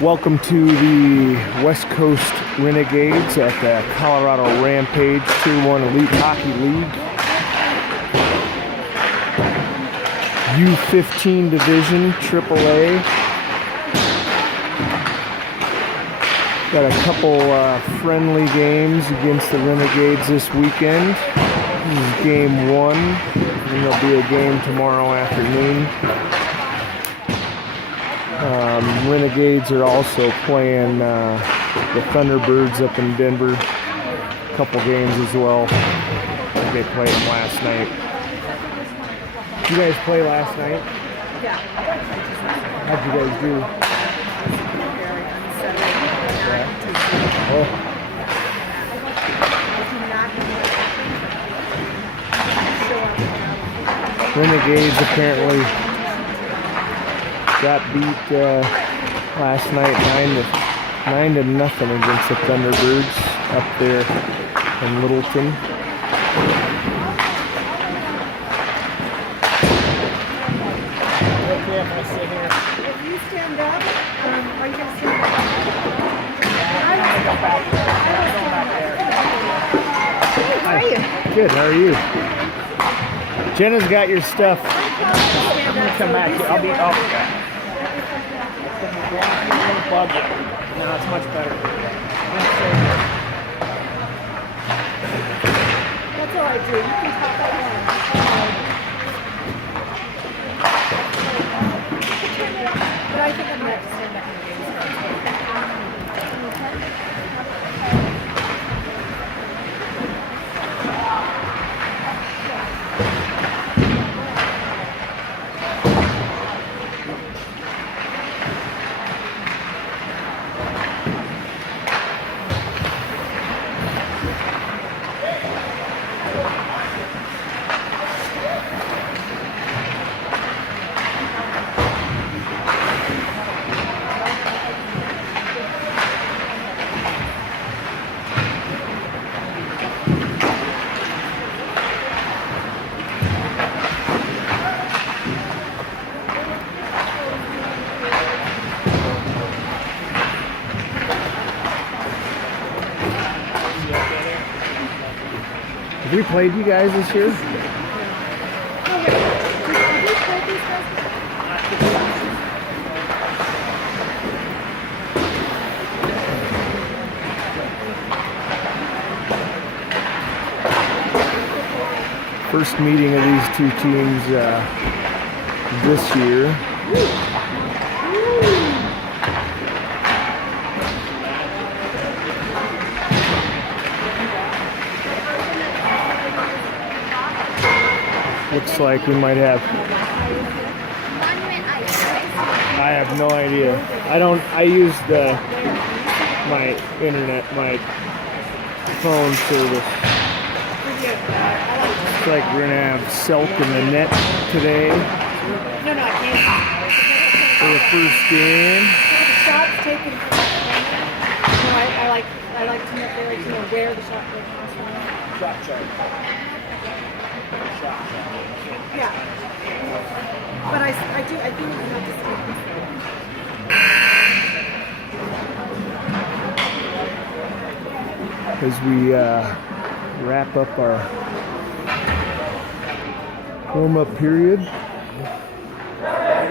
Welcome to the West Coast Renegades at the Colorado Rampage Tier 1 Elite Hockey League. U15 Division, AAA. Got a couple friendly games against the Renegades this weekend. This is game one, and there'll be a game tomorrow afternoon. Renegades are also playing the Thunderbirds up in Denver. A couple games as well. They played them last night. Did you guys play last night? Yeah. How'd you guys do? Yeah. Oh. Renegades apparently got beat last night 9-0 against the Thunderbirds up there in Littleton. Okay, if I sit here. If you stand up, are you going to stand up? I'm going to go back there. How are you? Good, how are you? Jenna's got your stuff. I'm going to come back. I'll be off. No, it's much better. That's all I do. You can talk all you want. But I think I'm going to have to stand back when the game starts. Have we played you guys this year? First meeting of these two teams this year. Looks like we might have. I have no idea. I use my internet, my phone service. Looks like we're gonna have Selk in the net today No, I can't. for the first game. The shot's taken from the No, I like to know where the shot comes from. Shot chart. Yeah. But I think we have to As we wrap up our warm-up period,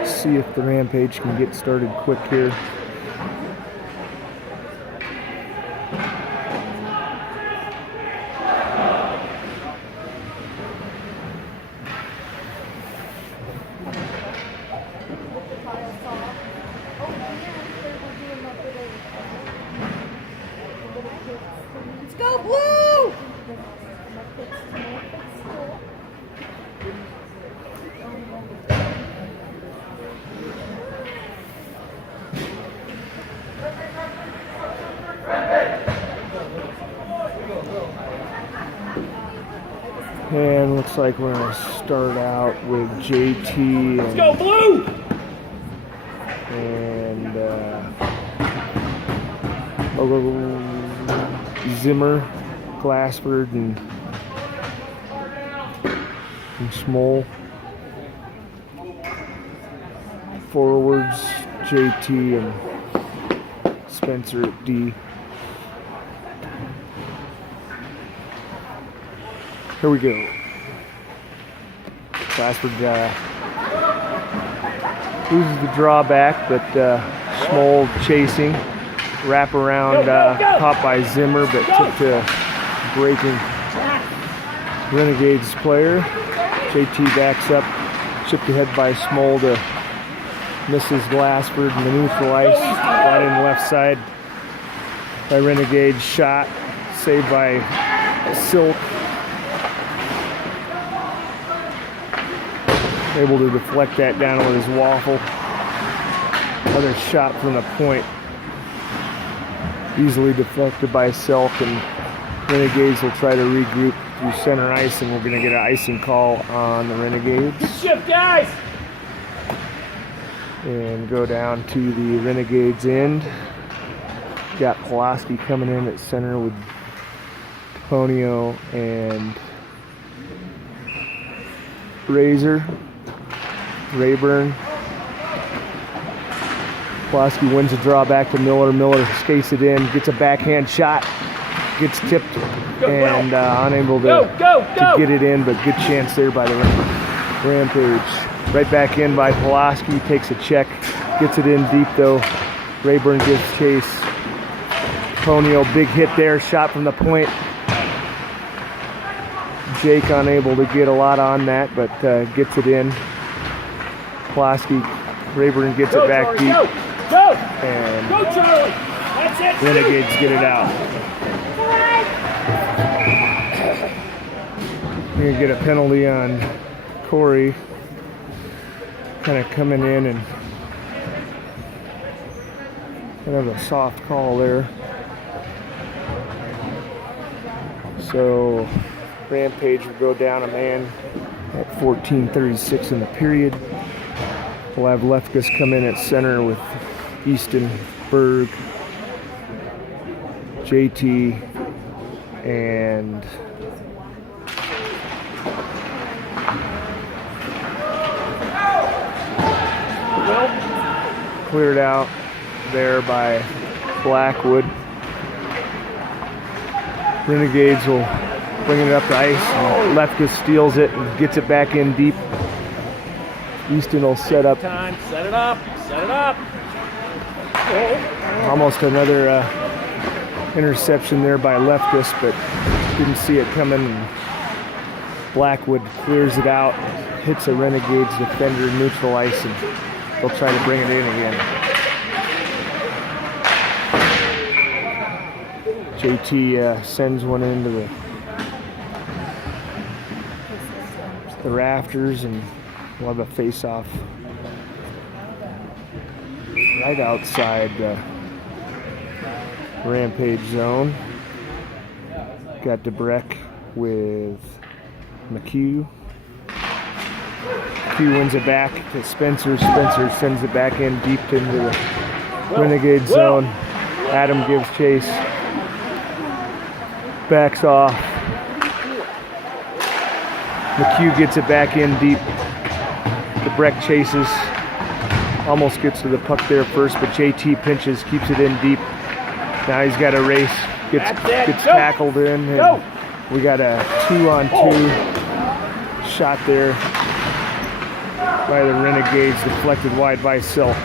see if the Rampage can get started quick here. Let's go, Blue! And looks like we're going to start out with JT Let's go, Blue! and Zimmer, Glassford, and Small. Forwards, JT and Spencer at D. Here we go. Glassford loses the drawback, but Schmoll chasing. Wrap around, caught by Zimmer, but took to breaking Renegades player. JT backs up, chipped ahead by Schmoll to misses Glassford in the neutral ice. Got in left side by Renegades. Shot saved by Silk. Able to deflect that down with his waffle. Another shot from the point. Easily deflected by Silk, and Renegades will try to regroup through center ice, and we're going to get an icing call on the Renegades. Good shift, guys! And go down to the Renegades end. Got Pulaski coming in at center with Ponio and Rayburn. Pulaski wins the draw back to Miller. Miller skates it in, gets a backhand shot, gets tipped and unable to get it in, but good chance there by the Rampage. Right back in by Pulaski, takes a check, gets it in deep though. Rayburn gives chase. Ponio, big hit there, shot from the point. Jake unable to get a lot on that, but gets it in. Pulaski, Rayburn gets it back deep. And Go, Charlie! That's it! Renegades get it out. We're going to get a penalty on Corey. Kind of coming in and kind of a soft call there. So Rampage will go down a man at 14:36 in the period. We'll have Lefkus come in at center with Easton, Berg, JT, and cleared out there by Blackwood. Renegades will bring it up to ice. Lefkus steals it and gets it back in deep. Easton will set up. Time. Set it up. Set it up. Almost another interception there by Lefkus, but didn't see it coming. And Blackwood clears it out, hits a Renegades defender in neutral ice, and they'll try to bring it in again. JT sends one into the rafters, and we'll have a face-off right outside the Rampage zone. Got DeBreck with McHugh. McHugh wins it back to Spencer. Spencer sends it back in deep into the Renegade zone. Adam gives chase. Backs off. McHugh gets it back in deep. DeBreck chases. Almost gets to the puck there first, but JT pinches, keeps it in deep. Now he's got a race. Gets tackled in. And we got a 2-on-2 shot there by the Renegades, deflected wide by Silk.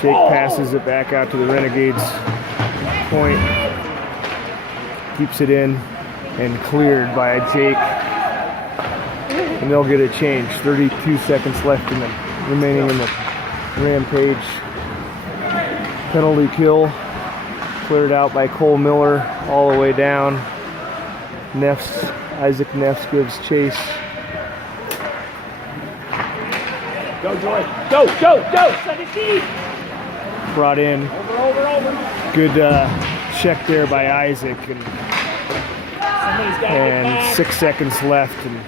Jake passes it back out to the Renegades point. Keeps it in and cleared by Jake. And they'll get a change. 32 seconds left remaining in the Rampage. Penalty kill. Cleared out by Cole Miller all the way down. Isaac Neffs gives chase. Go, Joy. Go, go, go. Send it deep. Brought in. Over. Good check there by Isaac. And 6 seconds left. And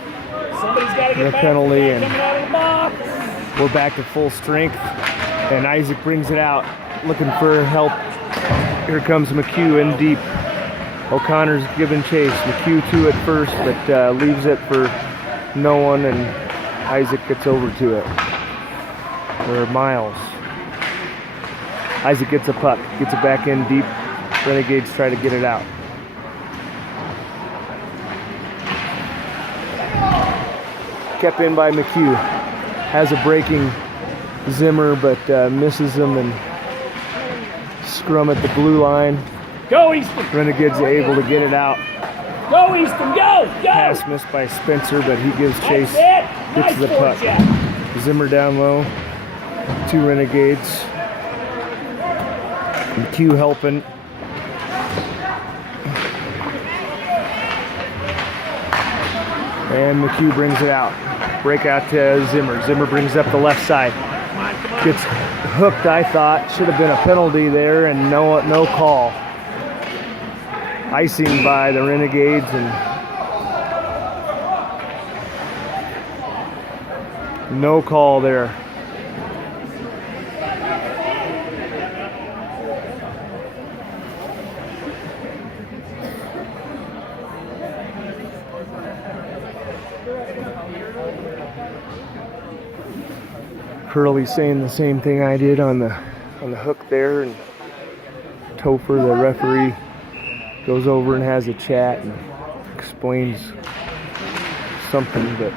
somebody's got to get the back penalty. And coming out of the box. we're back to full strength. And Isaac brings it out. Looking for help. Here comes McHugh in deep. O'Connor's giving chase. McHugh 2 at first, but leaves it for no one, and Isaac gets over to it. Or Miles. Isaac gets a puck, gets it back in deep. Renegades try to get it out. Kept in by McHugh. Has a breaking Zimmer, but misses him, and scrum at the blue line. Go, Easton. Renegades are able to get it out. Go, Easton. Go. Go. Pass missed by Spencer, but he gives chase. That's it. Gets to the puck. Zimmer down low. 2 Renegades. McHugh helping. And McHugh brings it out. Break out to Zimmer. Zimmer brings up the left side. Gets hooked, I thought. Should have been a penalty there, and no call. Icing by the Renegades, and no call there. Curly saying the same thing I did on the hook there, and Topher, the referee, goes over and has a chat and explains something, but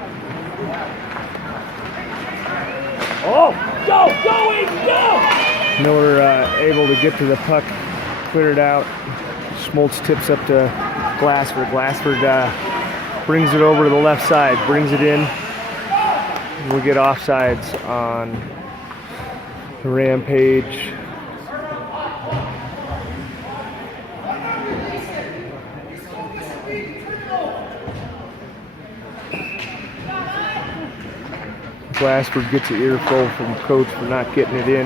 Go, go! Miller able to get to the puck, clear it out. Schmaltz tips up to Glassford. Glassford brings it over to the left side, brings it in. We get offsides on the Rampage. Glassford gets an earful from coach for not getting it in.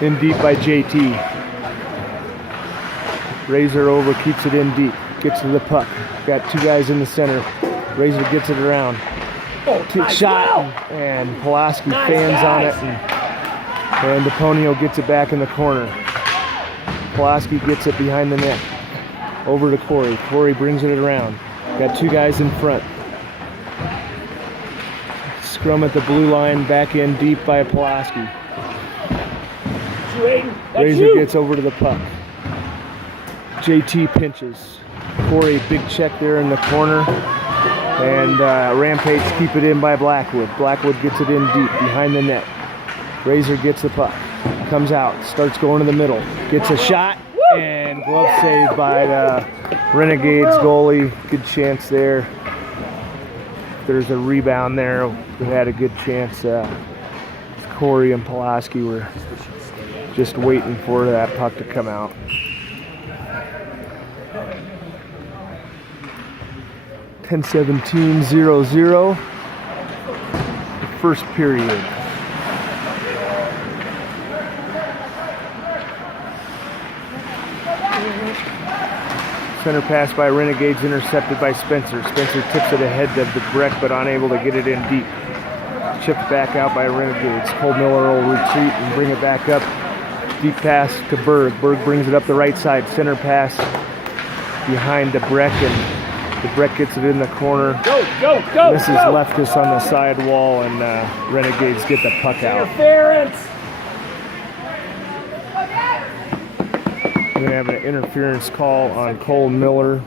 In deep by JT. Razor over, keeps it in deep. Gets to the puck. Got 2 guys in the center. Razor gets it around. Shot, and Pulaski fans on it, and DePonio gets it back in the corner. Pulaski gets it behind the net. Over to Corey. Corey brings it around. Got 2 guys in front. Scrum at the blue line, back in deep by Pulaski. Razor gets over to the puck. JT pinches. Corey, big check there in the corner. And Rampage keep it in by Blackwood. Blackwood gets it in deep behind the net. Razor gets the puck. Comes out. Starts going to the middle. Gets a shot. And glove save by the Renegades goalie. Good chance there. There's a rebound there. We had a good chance. Corey and Pulaski were just waiting for that puck to come out. (10-17, 0-0). First period. Center pass by Renegades, intercepted by Spencer. Spencer tips it ahead of the Breck, but unable to get it in deep. Chipped back out by Renegades. Cole Miller will retreat and bring it back up. Deep pass to Berg. Berg brings it up the right side. Center pass behind the Breck, and the Breck gets it in the corner. Go! Misses Leftis on the side wall, and Renegades get the puck out. Interference! We're going to have an interference call on Cole Miller.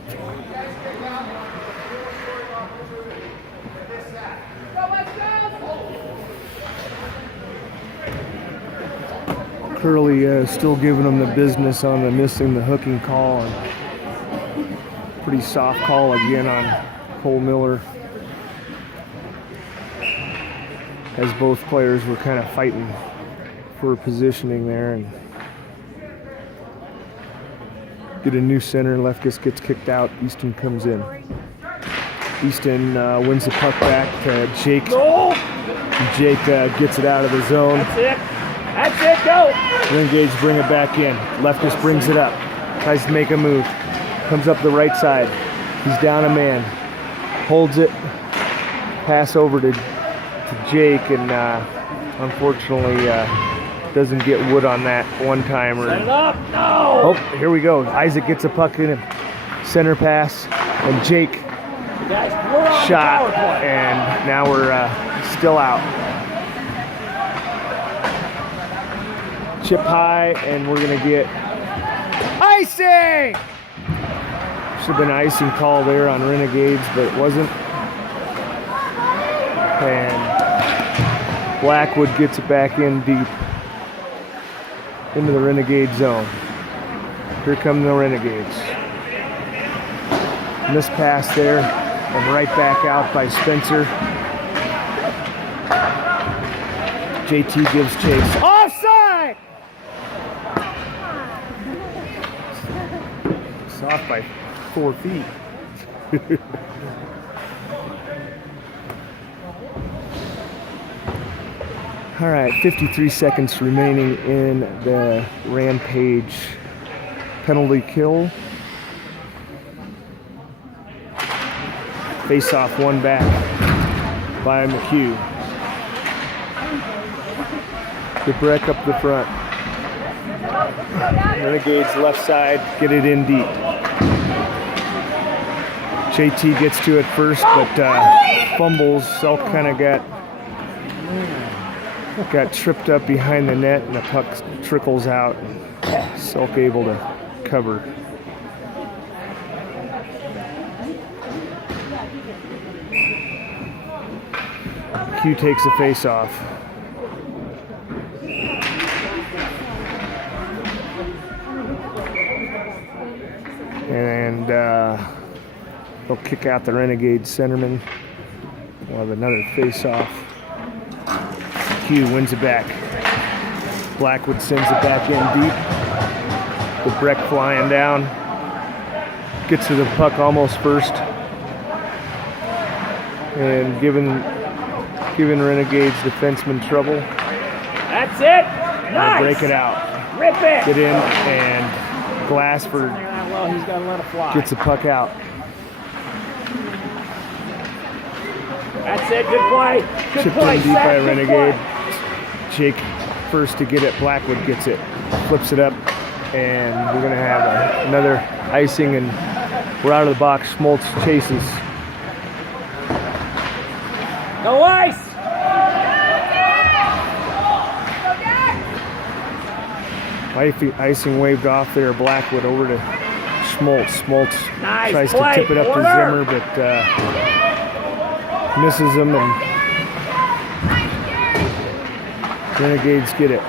Curly still giving them the business on the missing the hooking call. And pretty soft call again on Cole Miller, as both players were kind of fighting for positioning there. And get a new center. Leftis gets kicked out. Easton comes in. Easton wins the puck back to Jake. Jake gets it out of the zone. That's it, go! Renegades bring it back in. Leftis brings it up. Tries to make a move. Comes up the right side. He's down a man. Holds it. Pass over to Jake, and unfortunately doesn't get wood on that one-timer. Set it up! No! Oh, here we go. Isaac gets a puck in him. Center pass, and Jake shot, and now we're still out. chip high, and we're gonna get icing. Should have been icing call there on Renegades, but it wasn't. And Blackwood gets it back in deep into the Renegade zone. Here come the Renegades. Missed pass there, and right back out by Spencer. JT gives chase. Offside! It's off by 4 feet. All right, 53 seconds remaining in the Rampage penalty kill. Face off one back by McHugh. DeBreck up the front. Renegades left side, get it in deep. JT gets to it first, but fumbles. Selk kind of got tripped up behind the net, and the puck trickles out. Selk able to cover. Q takes the face off. And they'll kick out the Renegade centerman. We'll have another face-off. Q wins it back. Blackwood sends it back in deep. The Breck flying down. Gets to the puck almost first. And giving Renegades defenseman trouble. That's it. Nice. Break it out. Rip it. Get in, and Glassford Well, he's got to let it fly. gets the puck out. That's it. Good play. Good Chipped play. in deep Zach. by Good Renegade. play. Jake first to get it. Blackwood gets it. Flips it up, and we're going to have another icing, and we're out of the box. Schmaltz chases. No ice. Icing waved off there. Blackwood over to Schmaltz. Schmaltz Nice tries play. to tip it up Order. to Zimmer, but misses him, and Renegades get it.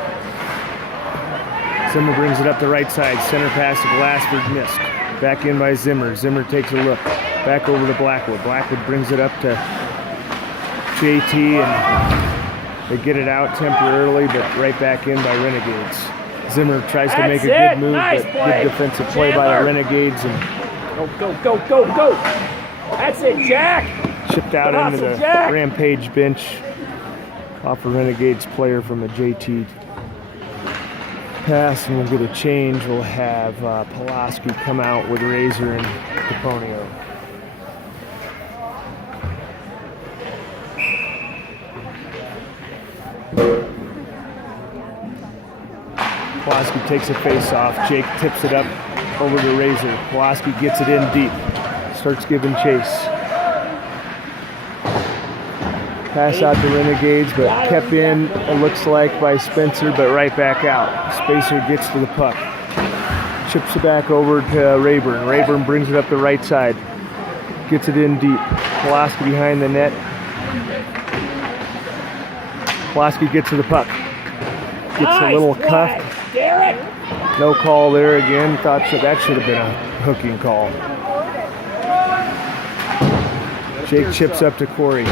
Zimmer brings it up the right side. Center pass to Glassford, missed. Back in by Zimmer. Zimmer takes a look. Back over to Blackwood. Blackwood brings it up to JT, and they get it out temporarily, but right back in by Renegades. Zimmer tries to make a good move, Nice but play. good defensive play by the Renegades, and Go. That's it, Jack. chipped out Good into the hustle, Jack. Rampage bench off a Renegades player from a JT pass, and we'll get a change. We'll have Pulaski come out with Razor and Caponio. Pulaski takes a face off. Jake tips it up over to Razor. Pulaski gets it in deep. Starts giving chase. Pass out to Renegades, but kept in, it looks like, by Spencer, but right back out. Spacer gets to the puck. Chips it back over to Rayburn. Rayburn brings it up the right side. Gets it in deep. Pulaski behind the net. Pulaski gets to the puck. Gets a little cuff. Garrett. No call there again. Thought that should have been a hooking call. Jake chips up to Corey.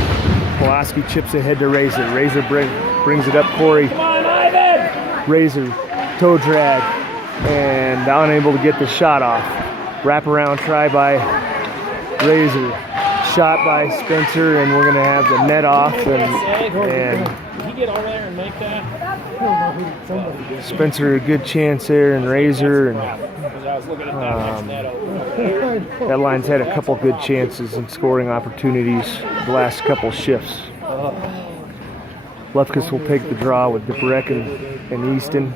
Pulaski chips ahead to Razor. Razor brings it up Corey. Come on, Ivan. Razor toe drag and unable to get the shot off. Wraparound try by Razor. Shot by Spencer, and we're going to have the net off. And Did he get over there and make that? Spencer a good chance there, and Razor and Because I was looking at that next net over. that line's had a couple good chances and scoring opportunities the last couple shifts. Lefkus will take the draw with DeBreck and Easton,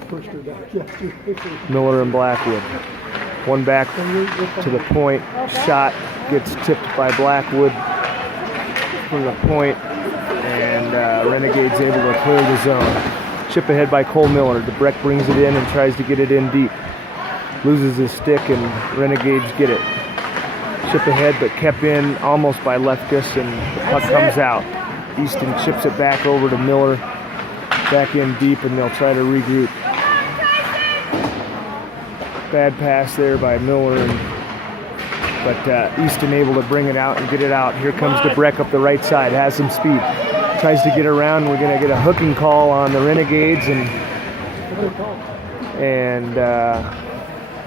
Miller and Blackwood. One back to the point. Shot gets tipped by Blackwood from the point, and Renegades able to clear the zone. Chip ahead by Cole Miller. DeBreck brings it in and tries to get it in deep. Loses his stick and Renegades get it. Chip ahead but kept in almost by Lefkus, and the puck comes out. Easton chips it back over to Miller. Back in deep, and they'll try to regroup. Bad pass there by Miller, but Easton able to bring it out and get it out. Here comes DeBreck up the right side, has some speed. Tries to get around. We're going to get a hooking call on the Renegades, and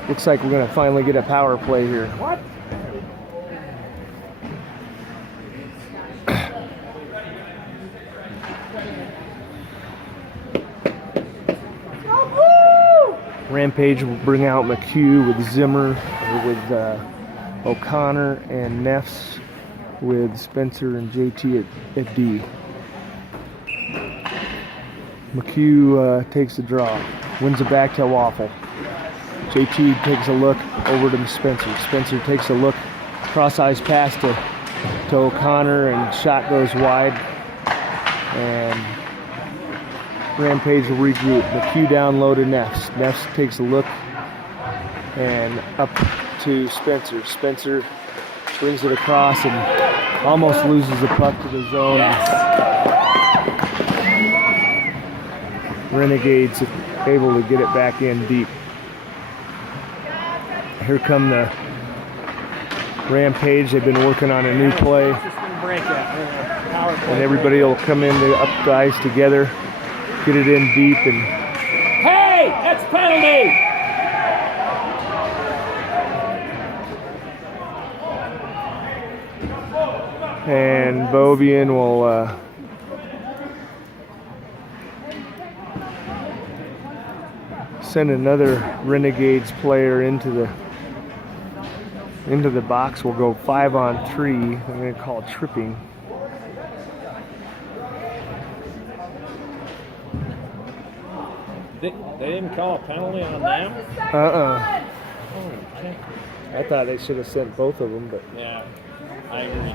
looks like we're going to finally get a power play here. What? Rampage will bring out McHugh with Zimmer, with O'Connor, and Neffs with Spencer and JT at D. McHugh takes a draw, wins it back to Waffle. JT takes a look over to Spencer. Spencer takes a look, cross-ice pass to O'Connor, and shot goes wide. And Rampage will regroup. McHugh down low to Neffs. Neffs takes a look and up to Spencer. Spencer brings it across and almost loses the puck to the zone. Renegades able to get it back in deep. Here come the Rampage. They've been working on a new play. And everybody will come in to up the ice together. Get it in deep, and Hey, that's penalty. and Bovian will send another Renegades player into the box. We'll go 5-on-3. I'm going to call it tripping. They didn't call a penalty on them? Uh-uh. Oh, okay. I thought they should have sent both of them, but Yeah, I agree.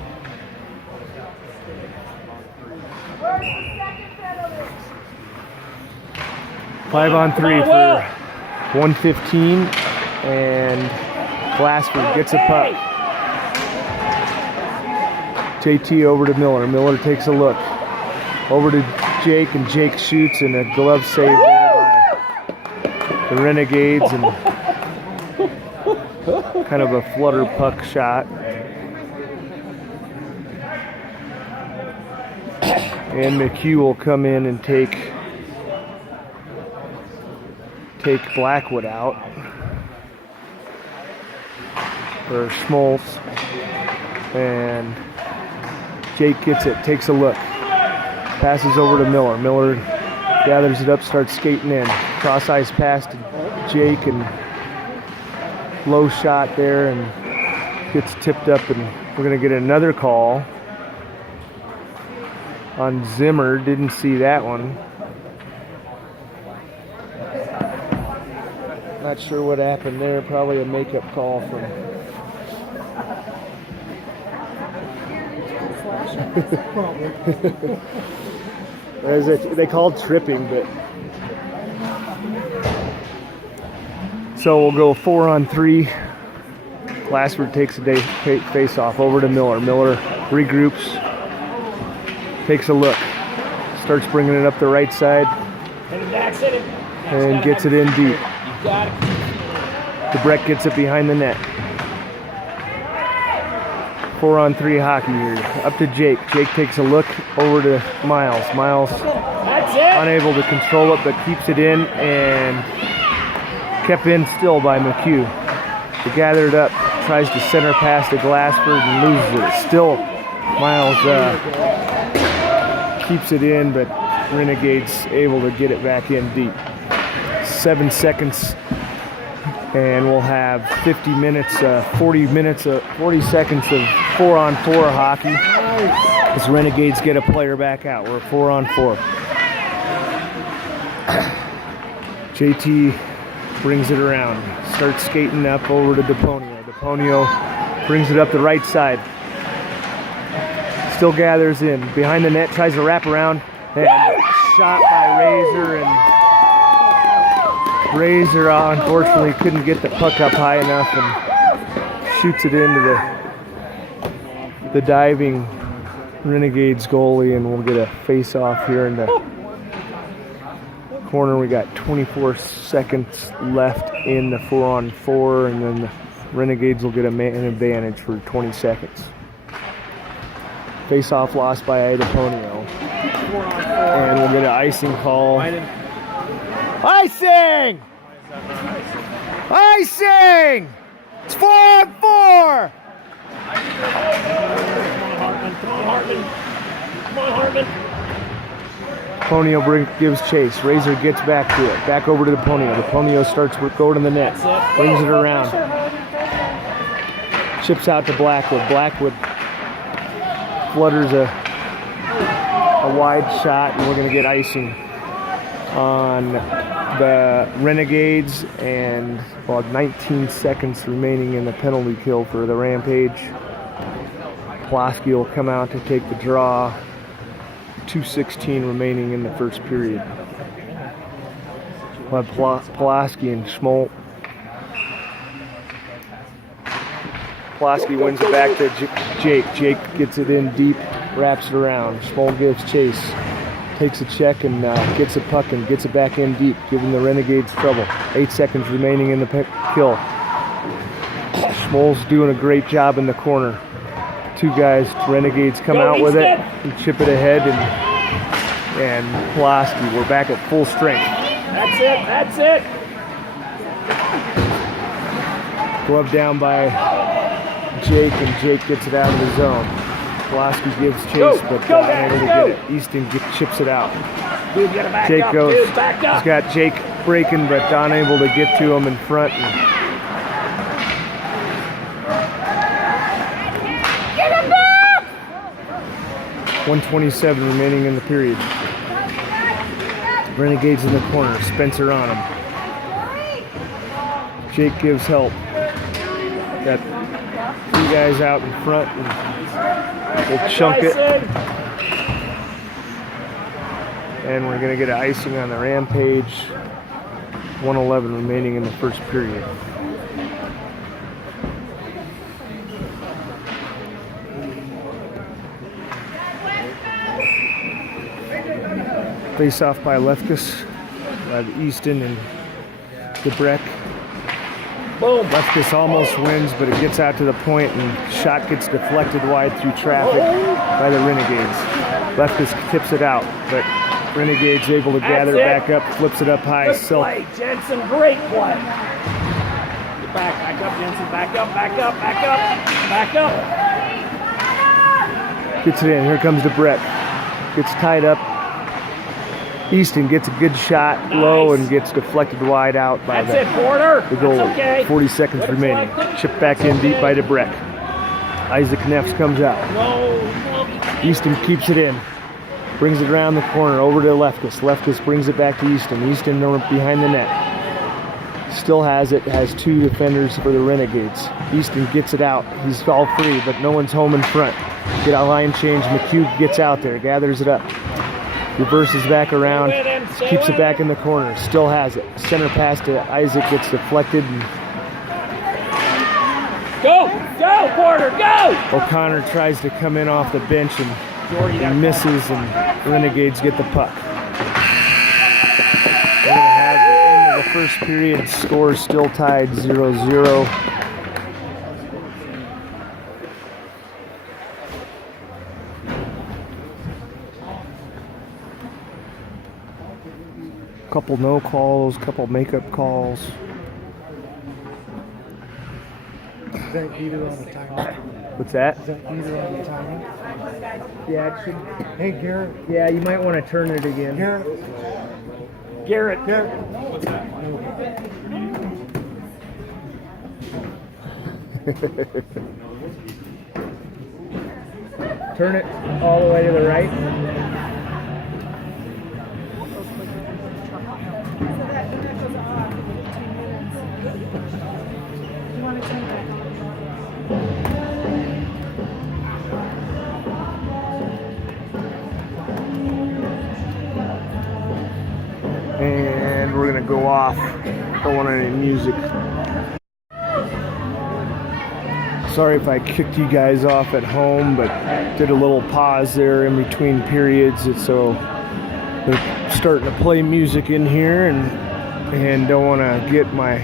five on three Come on, for 1:15, and Glassford gets a puck. JT over to Miller. Miller takes a look. Over to Jake, and Jake shoots, and a glove save there by the Renegades, and kind of a flutter puck shot. And McHugh will come in and take Blackwood out, or Schmaltz, and Jake gets it, takes a look, passes over to Miller. Miller gathers it up, starts skating in, cross ice pass to Jake, and low shot there, and gets tipped up, and we're gonna get another call on Zimmer. Didn't see that one. Not sure what happened there. Probably a makeup call from. They called tripping, but. So we'll go 4-on-3. Glassford takes a face off over to Miller. Miller regroups, takes a look, starts bringing it up the right side, and gets it in deep. DeBreck gets it behind the net. 4-on-3 hockey here. Up to Jake. Jake takes a look over to Miles. Miles unable to control it, but keeps it in, and kept in still by McHugh. They gather it up, tries to center pass to Glassford, and loses it. Still, Miles keeps it in, but Renegades able to get it back in deep. 7 seconds, and we'll have 40 seconds of 4-on-4 hockey as Renegades get a player back out. We're 4-on-4. JT brings it around, starts skating up over to DePonio. DePonio brings it up the right side, still gathers in behind the net, tries to wrap around, and shot by Razor, and Razor unfortunately couldn't get the puck up high enough and shoots it into the diving Renegades goalie, and we'll get a face off here in the corner. We got 24 seconds left in the 4-on-4, and then the Renegades will get a man advantage for 20 seconds. Face off lost by Idaponio. And we'll get an icing call. Icing! Icing! It's 4-on-4! Come on, Hartman. Ponio gives chase. Razor gets back to it. Back over to the Ponio. The Ponio starts going to the net. Brings it around. Chips out to Blackwood. Blackwood flutters a wide shot, and we're going to get icing on the Renegades, and about 19 seconds remaining in the penalty kill for the Rampage. Pulaski will come out to take the draw. 2:16 remaining in the first period. We'll have Pulaski and Schmoll. Pulaski wins it back to Jake. Jake gets it in deep, wraps it around. Schmoll gives chase. Takes a check and gets a puck and gets it back in deep, giving the Renegades trouble. 8 seconds remaining in the kill. Schmoll's doing a great job in the corner. Two guys, Renegades come out with it and chip it ahead, and Pulaski, we're back at full strength. That's it, that's it. Glove down by Jake, and Jake gets it out of the zone. Pulaski gives chase, but unable to get it. Easton chips it out. Dude, gotta back Jake up, goes. dude, back up. He's got Jake breaking, but unable to get to him in front. 1:27 remaining in the period. Renegades in the corner. Spencer on him. Jake gives help. Got three guys out in front, and we'll chunk it. And we're going to get an icing on the Rampage. 1:11 remaining in the first period. Face off by Lefkus, by Easton and DeBreck. Boom. Lefkus almost wins, but it gets out to the point, and shot gets deflected wide through traffic by the Renegades. Lefkus tips it out, but Renegades able to gather it back up, flips it up high. Good play, Jensen. Great play. Get back up, Jensen. Back up, back up, back up, back up. Gets it in. Here comes DeBreck. Gets tied up. Easton gets a good shot low and gets deflected wide out by the goalie. Okay. 40 seconds remaining. Chipped back in deep by DeBreck. Isaac Neffs comes out. Easton keeps it in. Brings it around the corner over to Lefkus. Lefkus brings it back to Easton. Easton behind the net. Still has it. Has two defenders for the Renegades. Easton gets it out. He's all free, but no one's home in front. Get a line change. McHugh gets out there. Gathers it up. Reverses back around, keeps it back in the corner, still has it. Center pass to Isaac gets deflected. Go, Porter, go! O'Connor tries to come in off the bench and misses, and Renegades get the puck. We're going to have the end of the first period. Score still tied 0-0. Couple no calls, couple makeup calls. Is that heater on the timer? What's that? Is that heater on the timer? Yeah, it should. Hey, Garrett. Yeah, you might want to turn it again. Garrett. Turn it all the way to the right. go off. Don't want any music. Sorry if I kicked you guys off at home, but did a little pause there in between periods. And so they're starting to play music in here, and don't want to get my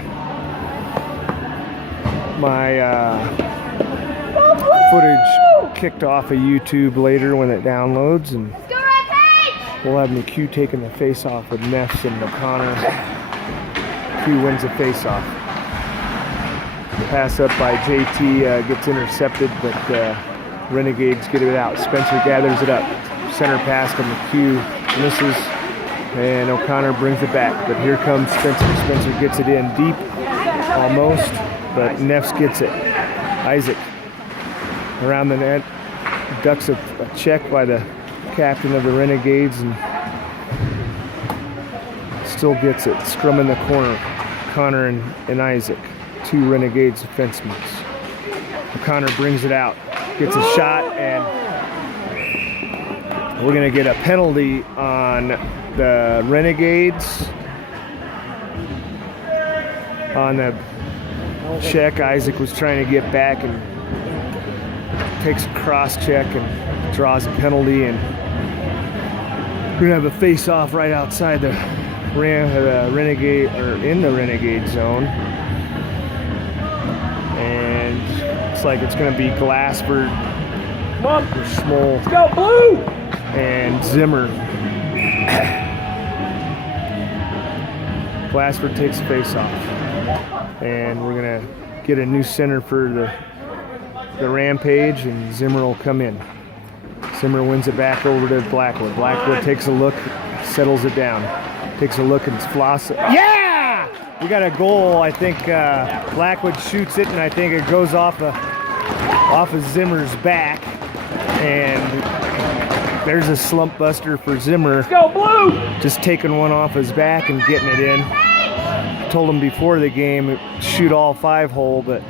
footage kicked off of YouTube later when it downloads. And we'll have McHugh taking the face-off with Neffs and O'Connor. McHugh wins the face-off. Pass up by JT gets intercepted, but Renegades get it out. Spencer gathers it up. Center pass to McHugh, misses, and O'Connor brings it back. But here comes Spencer. Spencer gets it in deep, almost, but Neffs gets it. Isaac around the net, ducks a check by the captain of the Renegades, and still gets it. Scrum in the corner. Connor and Isaac, two Renegades defensemen. O'Connor brings it out, gets a shot, and we're going to get a penalty on the Renegades. On the check, Isaac was trying to get back and takes a cross check and draws a penalty, and we're going to have a face-off right outside the Renegade, or in the Renegade zone. And looks like it's going to be Glassford, Schmoll, Let's go, Blue! and Zimmer. Glassford takes the face-off, and we're going to get a new center for the Rampage, and Zimmer will come in. Zimmer wins it back over to Blackwood. Blackwood takes a look, settles it down. Takes a look and floss it. Yeah! We got a goal. I think Blackwood shoots it, and I think it goes off of Zimmer's back. And there's a slump buster for Zimmer. Let's go, Blue! Just taking one off his back and getting it in. I told him before the game, shoot all 5-hole, but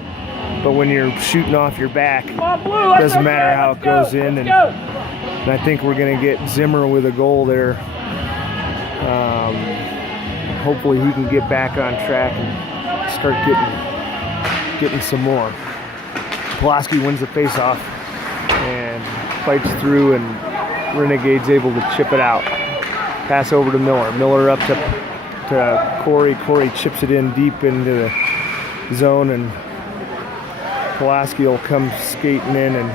when you're shooting off your back, Come on, Blue! it doesn't matter how it goes in. And I think we're going to get Zimmer with a goal there. Hopefully he can get back on track and start getting some more. Pulaski wins the face-off and fights through, and Renegade's able to chip it out. Pass over to Miller. Miller up to Corey. Corey chips it in deep into the zone, and Pulaski will come skating in, and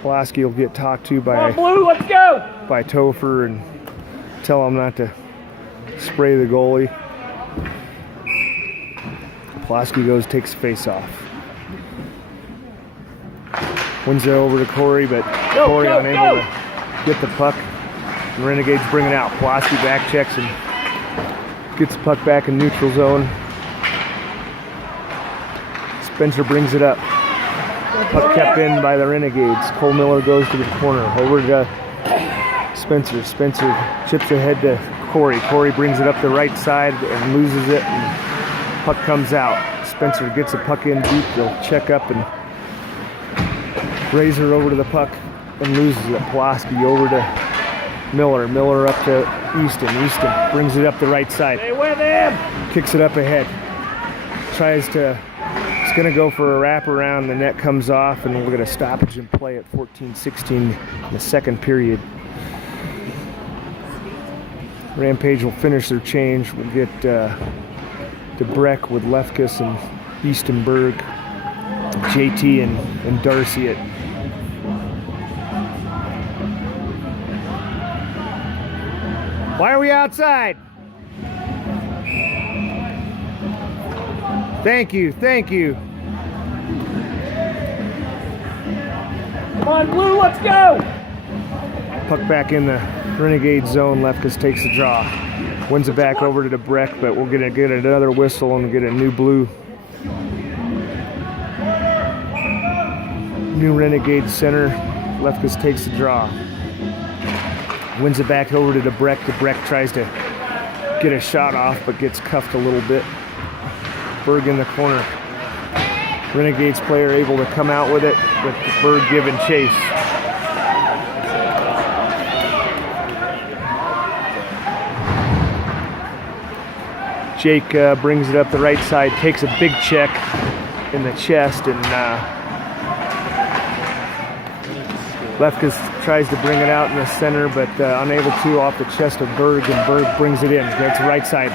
Pulaski will get talked to Come on, Blue, let's go! by Topher and tell him not to spray the goalie. Pulaski goes, takes the face off. Wins it over to Corey, but Corey unable to get the puck. And Renegades bring it out. Pulaski back checks and gets the puck back in neutral zone. Spencer brings it up. Puck kept in by the Renegades. Cole Miller goes to the corner. Over to Spencer. Spencer chips ahead to Corey. Corey brings it up the right side and loses it. And puck comes out. Spencer gets the puck in deep. They'll check up and raise her over to the puck and loses it. Pulaski over to Miller. Miller up to Easton. Easton brings it up the right side. Stay with him! Kicks it up ahead. Tries to... It's going to go for a wraparound. The net comes off, and we'll get a stoppage in play at 14-16 in the second period. Rampage will finish their change. We'll get DeBreck with Lefkus and Eastonberg, JT and Darcy at Why are we outside? Thank you, thank you. Come on, Blue, let's go! Puck back in the Renegade zone. Lefkus takes the draw. Wins it back over to DeBreck, but we're going to get another whistle and get a new blue. New Renegade center. Lefkus takes the draw. Wins it back over to DeBreck. DeBreck tries to get a shot off, but gets cuffed a little bit. Berg in the corner. Renegades player able to come out with it, with Berg giving chase. Jake brings it up the right side, takes a big check in the chest, and Lefkas tries to bring it out in the center, but unable to off the chest of Berg, and Berg brings it in. Gets the right side,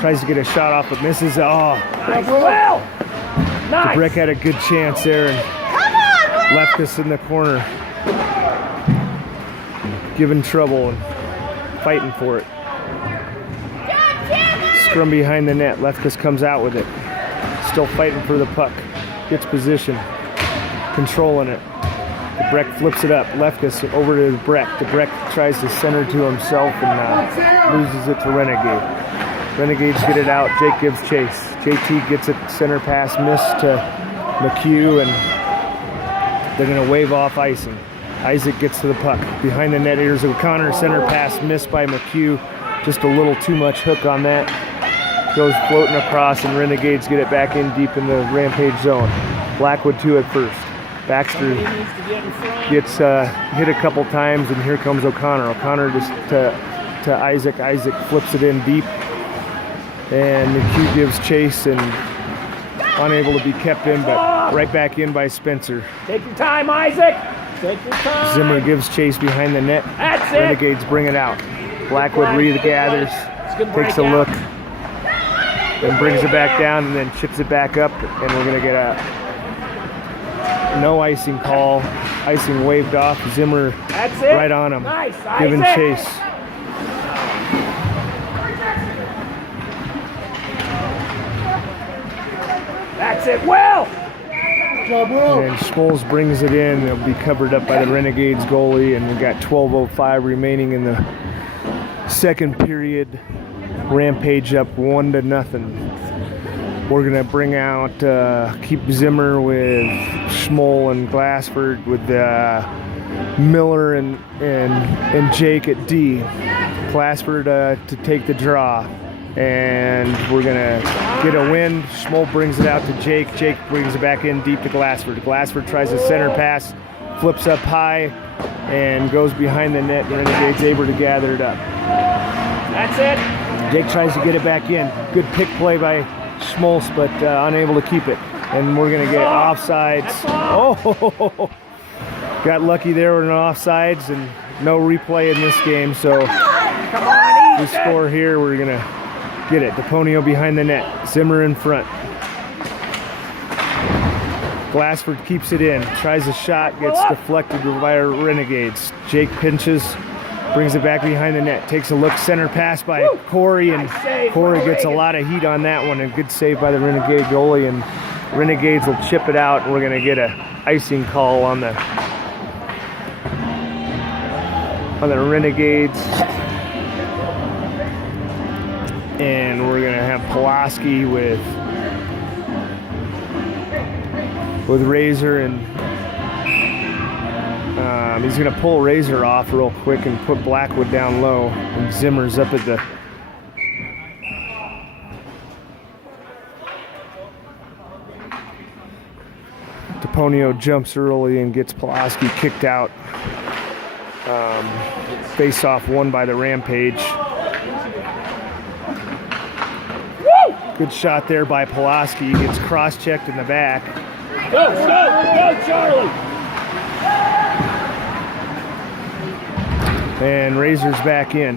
tries to get a shot off, but misses. Oh, Nice. Well. Nice. Breck had a good chance there and Lefkas in the corner, giving trouble and fighting for it. Scrum behind the net. Lefkas comes out with it. Still fighting for the puck. Gets position. Controlling it. Breck flips it up. Lefkas over to Breck. Breck tries to center to himself and loses it to Renegade. Renegades get it out. Jake gives chase. JT gets a center pass missed to McHugh, and they're going to wave off icing. Isaac gets to the puck. Behind the net, here's O'Connor. Center pass missed by McHugh. Just a little too much hook on that. Goes floating across, and Renegades get it back in deep in the Rampage zone. Blackwood 2 at first. Baxter gets hit a couple times, and here comes O'Connor. O'Connor just to Isaac. Isaac flips it in deep, and McHugh gives chase and unable to be kept in, but right back in by Spencer. Take your time, Isaac. Take your time. Zimmer gives chase behind the net. That's it. Renegades bring it out. Blackwood regathers, takes a look, and brings it back down, and then chips it back up, and we're going to get a no icing call. Icing waved off. Zimmer That's it. right on him, Nice, giving Isaac. chase. That's it. Well. And Schmoles brings it in. It'll be covered up by the Renegades goalie, and we've got 12:05 remaining in the second period. Rampage up 1-0. We're gonna bring out keep Zimmer with Schmoll and Glassford, with Miller and Jake at D. Glassford to take the draw, and we're gonna get a win. Schmoll brings it out to Jake. Jake brings it back in deep to Glassford. Glassford tries a center pass, flips up high, and goes behind the net. Renegades able to gather it up. That's it. Jake tries to get it back in. Good pick play by Schmoltz, but unable to keep it. And we're going to get offsides. Oh, got lucky there with an offsides, and no replay in this game. So Come on, we easy. score here. We're going to get it. DePonio behind the net. Zimmer in front. Glassford keeps it in. Tries a shot. Gets deflected by our Renegades. Jake pinches. Brings it back behind the net. Takes a look. Center pass by Corey, and Nice save, Corey gets a Reagan. lot of heat on that one. A good save by the Renegade goalie, and Renegades will chip it out, and we're going to get a icing call on the Renegades. And we're going to have Pulaski with Razor, and he's going to pull Razor off real quick and put Blackwood down low, and Zimmer's up at the DePonio jumps early and gets Pulaski kicked out. Face off won by the Rampage. Good shot there by Pulaski. He gets cross-checked in the back. Go, Charlie. And Razor's back in.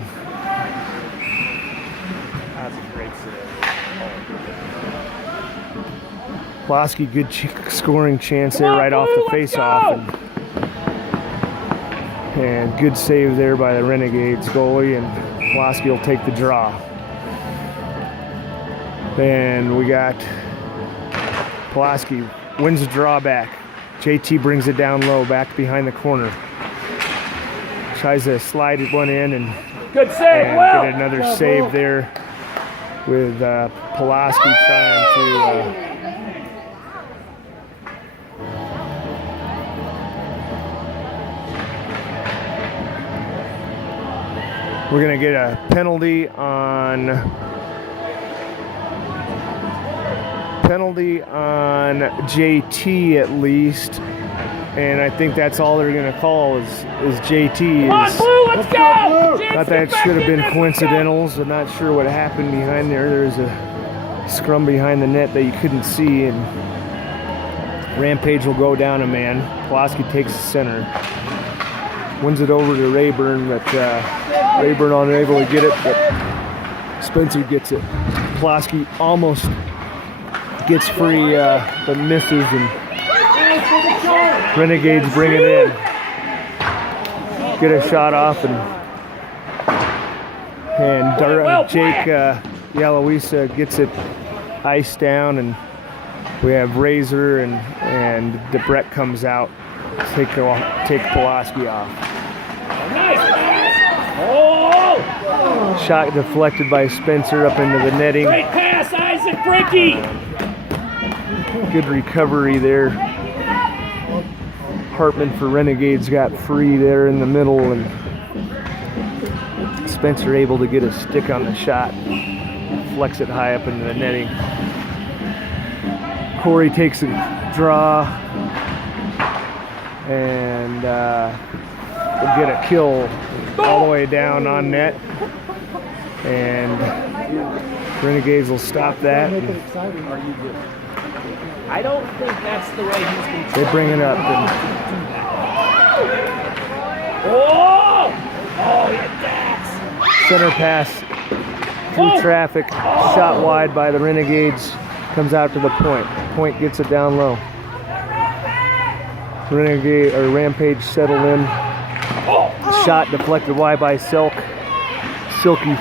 That's a great save. Pulaski, good scoring chance there Come on, right off Blue, the let's face-off. go. And good save there by the Renegades goalie, and Pulaski will take the draw. And we got Pulaski wins the draw back. JT brings it down low, back behind the corner. Tries to slide it one in, and Good save, and Will. get another save there with Pulaski trying to we're gonna get a penalty on JT at least, and I think that's all they're gonna call is JT. Come on, Blue, let's go. Thought that should have been coincidentals. I'm not sure what happened behind there. There's a scrum behind the net that you couldn't see, and Rampage will go down a man. Pulaski takes the center, wins it over to Rayburn, but Rayburn unable to get it, but Spencer gets it. Pulaski almost gets free, but misses, and Renegades bring it in. Get a shot off, and Jake Yaloisa gets it iced down, and we have Razor and DeBrett comes out to take Pulaski off. Shot deflected by Spencer up into the netting. Great pass, Isaac Bricky. Good recovery there. Hartman for Renegades got free there in the middle, and Spencer able to get a stick on the shot. Flex it high up into the netting. Corey takes a draw and will get a kill all the way down on net. And Renegades will stop that. Make it exciting. I don't think that's the way he's been. They bring it up. And Oh, he attacks. center pass through traffic, shot wide by the Renegades, comes out to the point. Point gets it down low. Rampage settled in. Shot deflected wide by Silk. Silky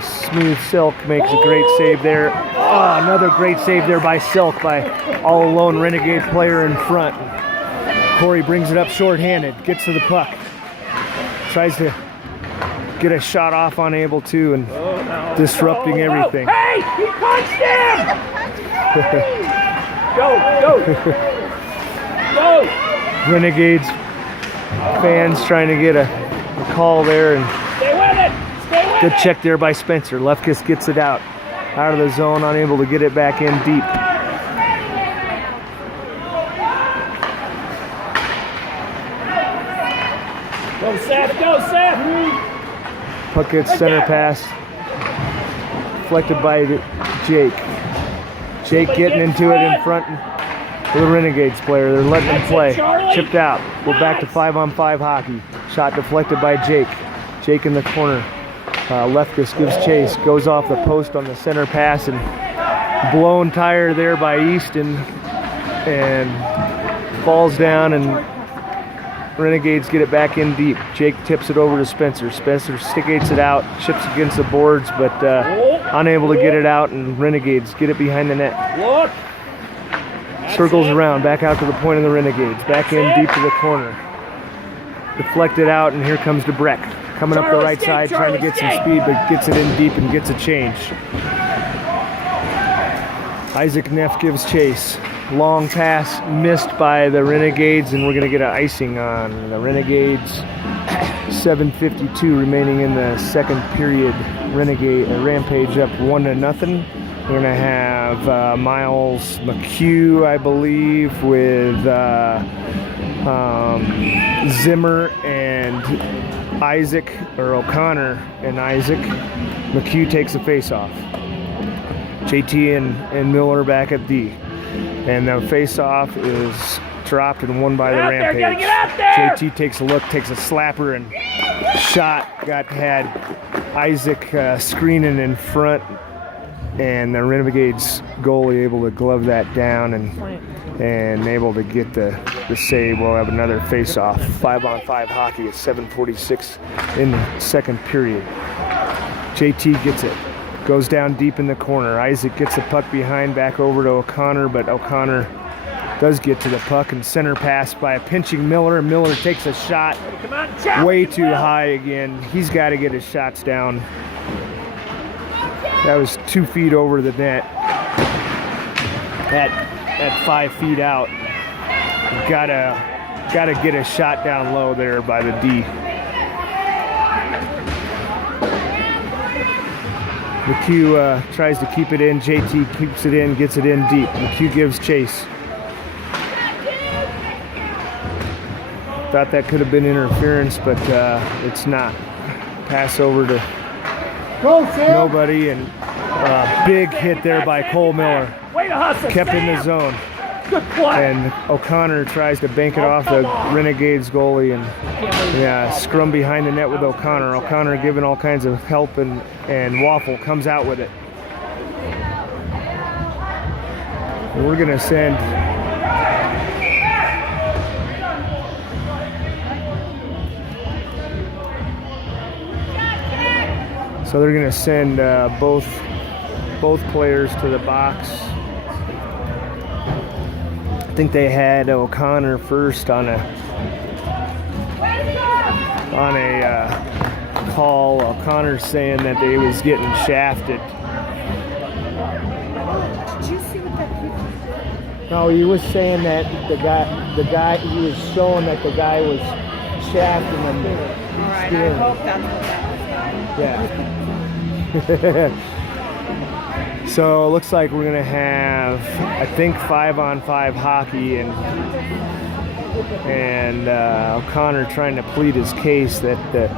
smooth Silk makes a great save there. Oh, another great save there by Silk, by all alone Renegade player in front. Corey brings it up short-handed, gets to the puck. Tries to get a shot off, unable to, and disrupting everything. Hey, he punched him! Go! Renegades fans trying to get a call there, and Stay with it! good check there by Spencer. Lefkis gets it out of the zone, unable to get it back in deep. Go, Seth! Go, Seth! Puck gets center pass, deflected by Jake. Jake getting into it in front of the Renegades player. They're letting him play. Chipped out. We're back to 5-on-5 hockey. Shot deflected by Jake. Jake in the corner. Lefkis gives chase. Goes off the post on the center pass, and blown tire there by Easton, and falls down, and Renegades get it back in deep. Jake tips it over to Spencer. Spencer stickates it out, chips against the boards, but unable to get it out, and Renegades get it behind the net. Look! Circles around, back out to the point of the Renegades. Back in deep to the corner. Deflected out, and here comes DeBreck. Coming up the right side, trying to get some speed, but gets it in deep and gets a change. Isaac Neff gives chase. Long pass missed by the Renegades, and we're going to get an icing on the Renegades. 7:52 remaining in the second period. Rampage up 1-0. We're going to have Miles McHugh, I believe, with Zimmer and Isaac, or O'Connor and Isaac. McHugh takes the face-off. JT and Miller back at D. And the face-off is dropped and won by the Rampage. Get out there! JT takes a look, takes a slapper, and shot. Had Isaac screening in front, and the Renegades goalie able to glove that down and able to get the save. We'll have another face-off. 5-on-5 hockey at 7:46 in the second period. JT gets it. Goes down deep in the corner. Isaac gets the puck behind, back over to O'Connor, but O'Connor does get to the puck, and center pass by a pinching Miller. Miller takes a shot way too high again. He's got to get his shots down. That was 2 feet over the net. At 5 feet out. Gotta get a shot down low there by the D. McHugh tries to keep it in. JT keeps it in, gets it in deep. McHugh gives chase. Thought that could have been interference, but it's not. Pass over to nobody, and Big hit there by Cole Miller. Way to hustle, Kept in the Sam. zone. Good play. And O'Connor tries to bank it off the Renegades goalie, and scrum behind the net with O'Connor. O'Connor giving all kinds of help, and Waffle comes out with it. And we're gonna send so they're gonna send both players to the box. I think they had O'Connor first on a call. O'Connor saying that they was getting shafted. Did you see what that kid? No, he was saying that the guy he was showing that the guy was shafting him. All right, I hope that's what that was. Yeah. So it looks like we're gonna have, I think, 5-on-5 hockey, and O'Connor trying to plead his case that the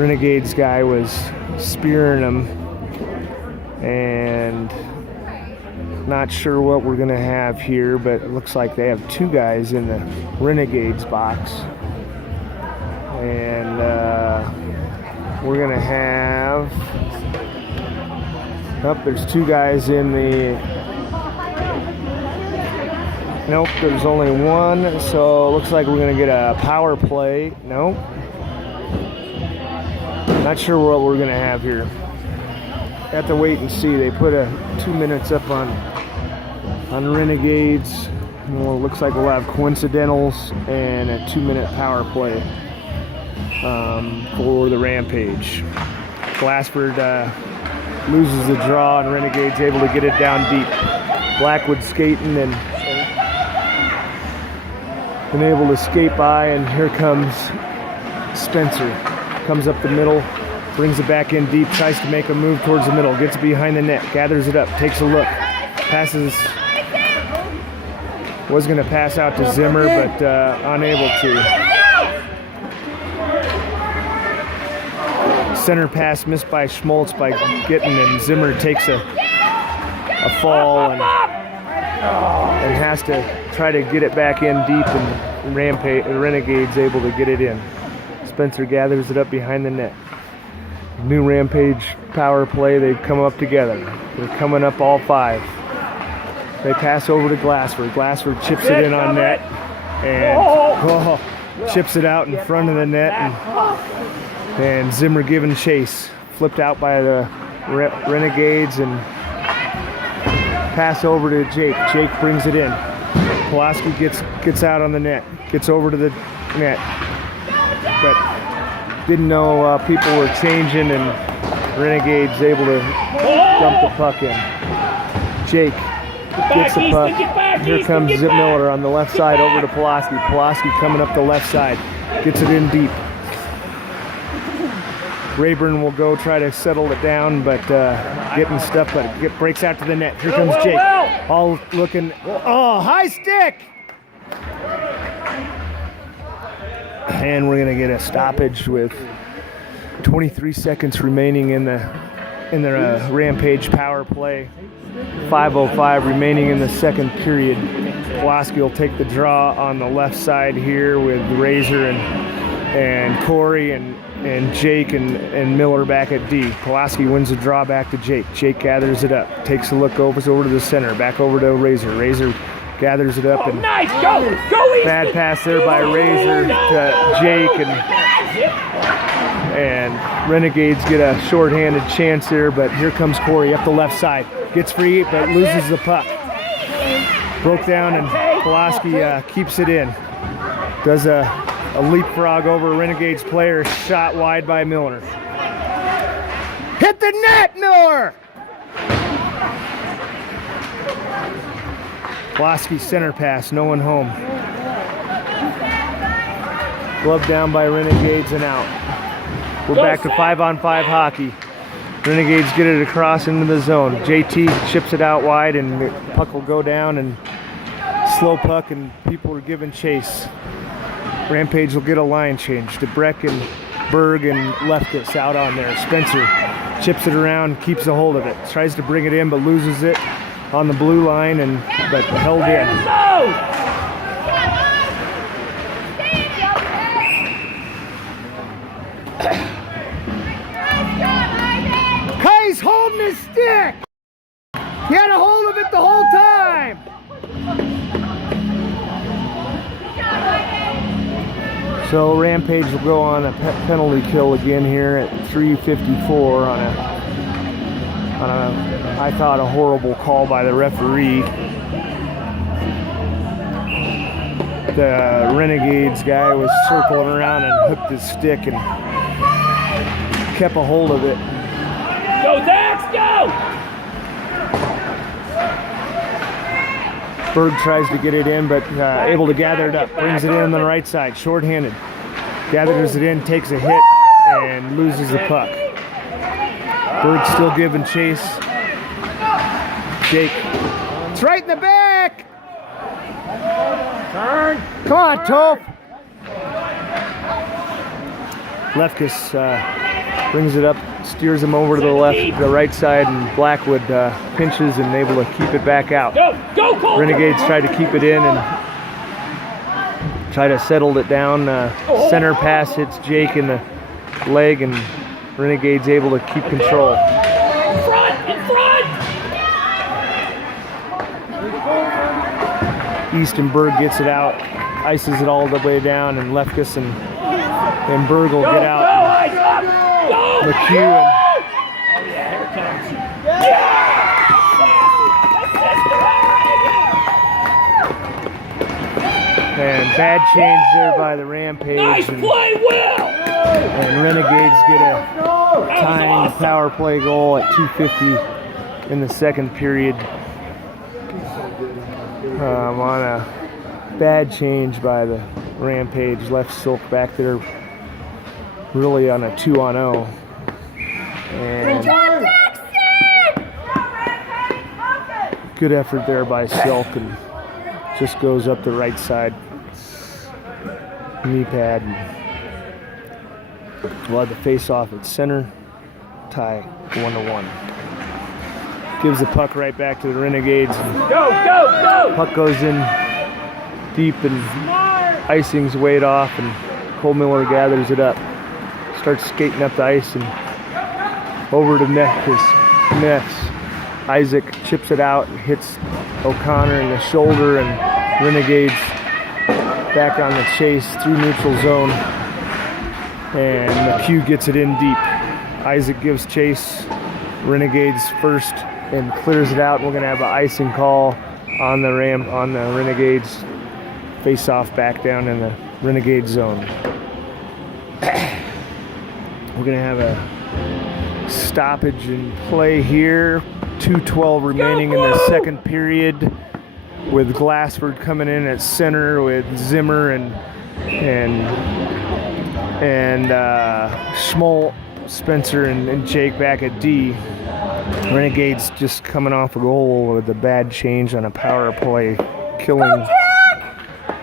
Renegades guy was spearing him, and not sure what we're gonna have here, but it looks like they have two guys in the Renegades box, and we're gonna have. Nope, there's two guys in the. Nope, there's only one. So it looks like we're gonna get a power play. Nope. Not sure what we're gonna have here. Have to wait and see. They put 2 minutes up on Renegades. Well, it looks like we'll have coincidentals and a 2-minute power play for the Rampage. Glassford loses the draw, and Renegades able to get it down deep. Blackwood skating and been able to skate by, and here comes Spencer. Comes up the middle, brings it back in deep, tries to make a move towards the middle, gets behind the net, gathers it up, takes a look, passes. Was going to pass out to Zimmer, but unable to. Center pass missed by Schmaltz by Gittin, and Zimmer takes a fall and has to try to get it back in deep, and Renegade's able to get it in. Spencer gathers it up behind the net. New Rampage power play, they've come up together. They're coming up all five. They pass over to Glassford. Glassford chips it in on net and chips it out in front of the net, and Zimmer giving chase. Flipped out by the Renegades and pass over to Jake. Jake brings it in. Pulaski gets out on the net, gets over to the net, but didn't know people were changing, and Renegades able to dump the puck in. Jake gets the puck. Here comes Zip Miller on the left side over to Pulaski. Pulaski coming up the left side. Gets it in deep. Rayburn will go try to settle it down, but getting stuff, but it breaks out to the net. Here comes Jake. All looking. Oh, high stick! And we're going to get a stoppage with 23 seconds remaining in the Rampage power play. 5:05 remaining in the second period. Pulaski will take the draw on the left side here with Razor and Corey and Jake and Miller back at D. Pulaski wins the draw back to Jake. Jake gathers it up, takes a look, goes over to the center, back over to Razor. Razor gathers it up, and nice, go bad pass there by Razor to Jake, and Renegades get a shorthanded chance there, but here comes Corey up the left side. Gets free, but loses the puck. Broke down, and Pulaski keeps it in. Does a leapfrog over a Renegades player, shot wide by Miller. Hit the net, Miller! Pulaski center pass, no one home. Glove down by Renegades and out. We're back to 5-on-5 hockey. Renegades get it across into the zone. JT chips it out wide, and the puck will go down, and slow puck, and people are giving chase. Rampage will get a line change. DeBreck and Berg and Lefkus out on there. Spencer chips it around, keeps a hold of it. Tries to bring it in, but loses it on the blue line, but held in. Kai's holding his stick. He had a hold of it the whole time. So Rampage will go on a penalty kill again here at 3:54 on a I thought a horrible call by the referee. The Renegades guy was circling around and hooked his stick and kept a hold of it. Go, Dax, go! Berg tries to get it in, but able to gather it up. Brings it in on the right side, short-handed. Gathers it in, takes a hit, and loses the puck. Berg still giving chase. Jake. It's right in the back! Turn! Come on, Tope! Lefkus brings it up, steers him over to the right side, and Blackwood pinches and able to keep it back out. Go, go, Colton! Renegades try to keep it in and try to settle it down. Center pass hits Jake in the leg, and Renegades able to keep control. In front! In front! Eastonberg gets it out, ices it all the way down, and Lefkus and Berg will get out. Go! McHugh Oh yeah, here it comes. and bad change there by the Rampage. Nice play, Will! And Renegades get a tying power play goal at 2:50 in the second period. On a bad change by the Rampage, left Silk back there really on a 2-on-0. And good effort there by Silk, and just goes up the right side knee pad. We'll have the face off at center, tie 1-1. Gives the puck right back to the Renegades. Go, go, go! Puck goes in deep and icing's weighed off, and Cole Miller gathers it up. Starts skating up the ice and over to Neffs. Isaac chips it out and hits O'Connor in the shoulder, and Renegades back on the chase through neutral zone. And McHugh gets it in deep. Isaac gives chase. Renegades first and clears it out. We're going to have an icing call on the Renegades. Face off back down in the Renegade zone. We're going to have a stoppage in play here. 2:12 remaining in the second period, with Glassford coming in at center with Zimmer and Schmoll, Spencer, and Jake back at D. Renegades just coming off a goal with a bad change on a power play, killing.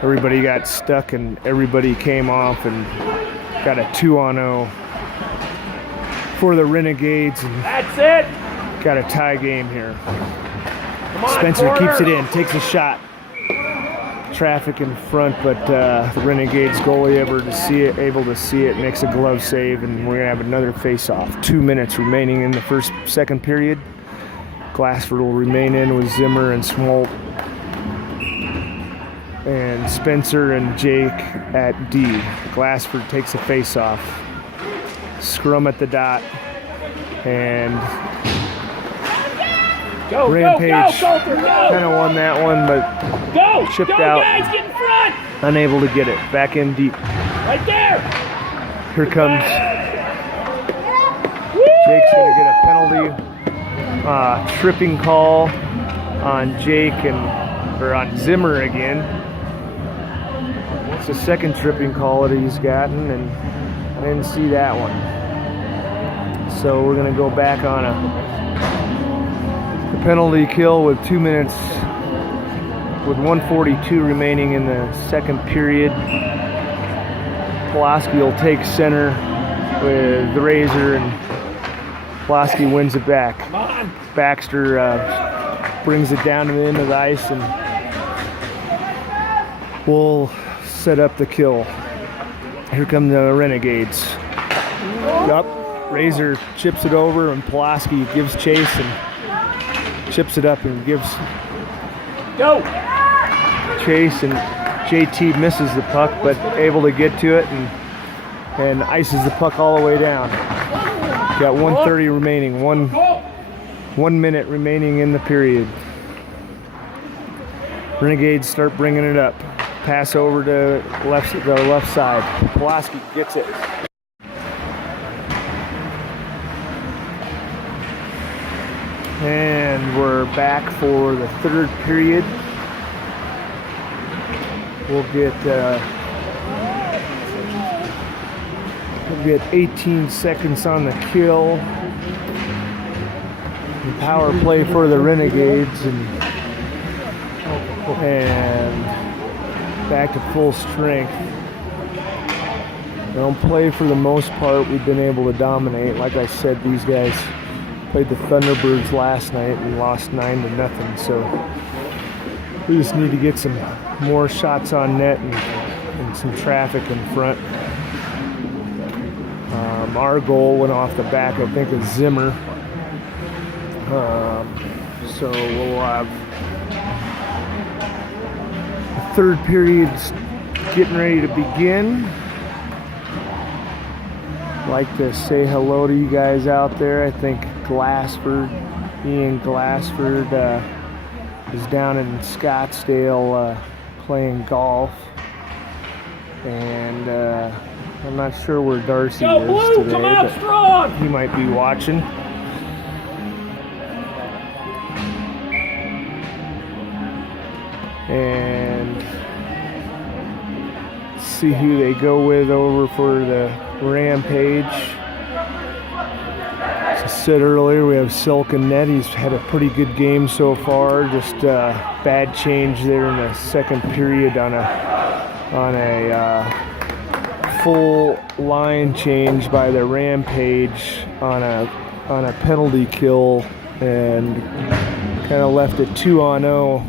Everybody got stuck and everybody came off and got a 2-on-0 for the Renegades. And that's it! Got a tie game here. Come on, Spencer corner. keeps it in, takes a shot. Traffic in front, but the Renegades goalie able to see it, makes a glove save, and we're gonna have another face-off. 2 minutes remaining in the second period. Glassford will remain in with Zimmer and Smolt, and Spencer and Jake at D. Glassford takes a face-off. Scrum at the dot, and Rampage kind of won that one, but chipped out. Guys, get in front! Unable to get it. Back in deep. Right there! Here comes. Jake's going to get a penalty. Tripping call on Jake or on Zimmer again. It's the second tripping call that he's gotten, and I didn't see that one. So we're going to go back on a penalty kill with 2 minutes, with 1:42 remaining in the second period. Pulaski will take center with the Razor, and Pulaski wins it back. Come on. Baxter brings it down to the end of the ice, and we'll set up the kill. Here come the Renegades. Up, Razor chips it over, and Pulaski gives chase and chips it up and gives Go. chase, and JT misses the puck, but able to get to it and ices the puck all the way down. Got 1:30 remaining, 1 minute remaining in the period. Renegades start bringing it up. Pass over to the left side. Pulaski gets it. And we're back for the third period. We'll get 18 seconds on the kill. The power play for the Renegades, and back to full strength. They don't play for the most part. We've been able to dominate. Like I said, these guys played the Thunderbirds last night and lost 9-0. So we just need to get some more shots on net and some traffic in front. Our goal went off the back, I think, of Zimmer. So we'll have the third period's getting ready to begin. I'd like to say hello to you guys out there. I think Ian Glassford is down in Scottsdale playing golf. And I'm not sure where Darcy Go is Blue, today, come out but strong. he might be watching. And see who they go with over for the Rampage. As I said earlier, we have Silk and Net. He's had a pretty good game so far. Just bad change there in the second period on a full line change by the Rampage on a penalty kill, and kind of left it 2-on-0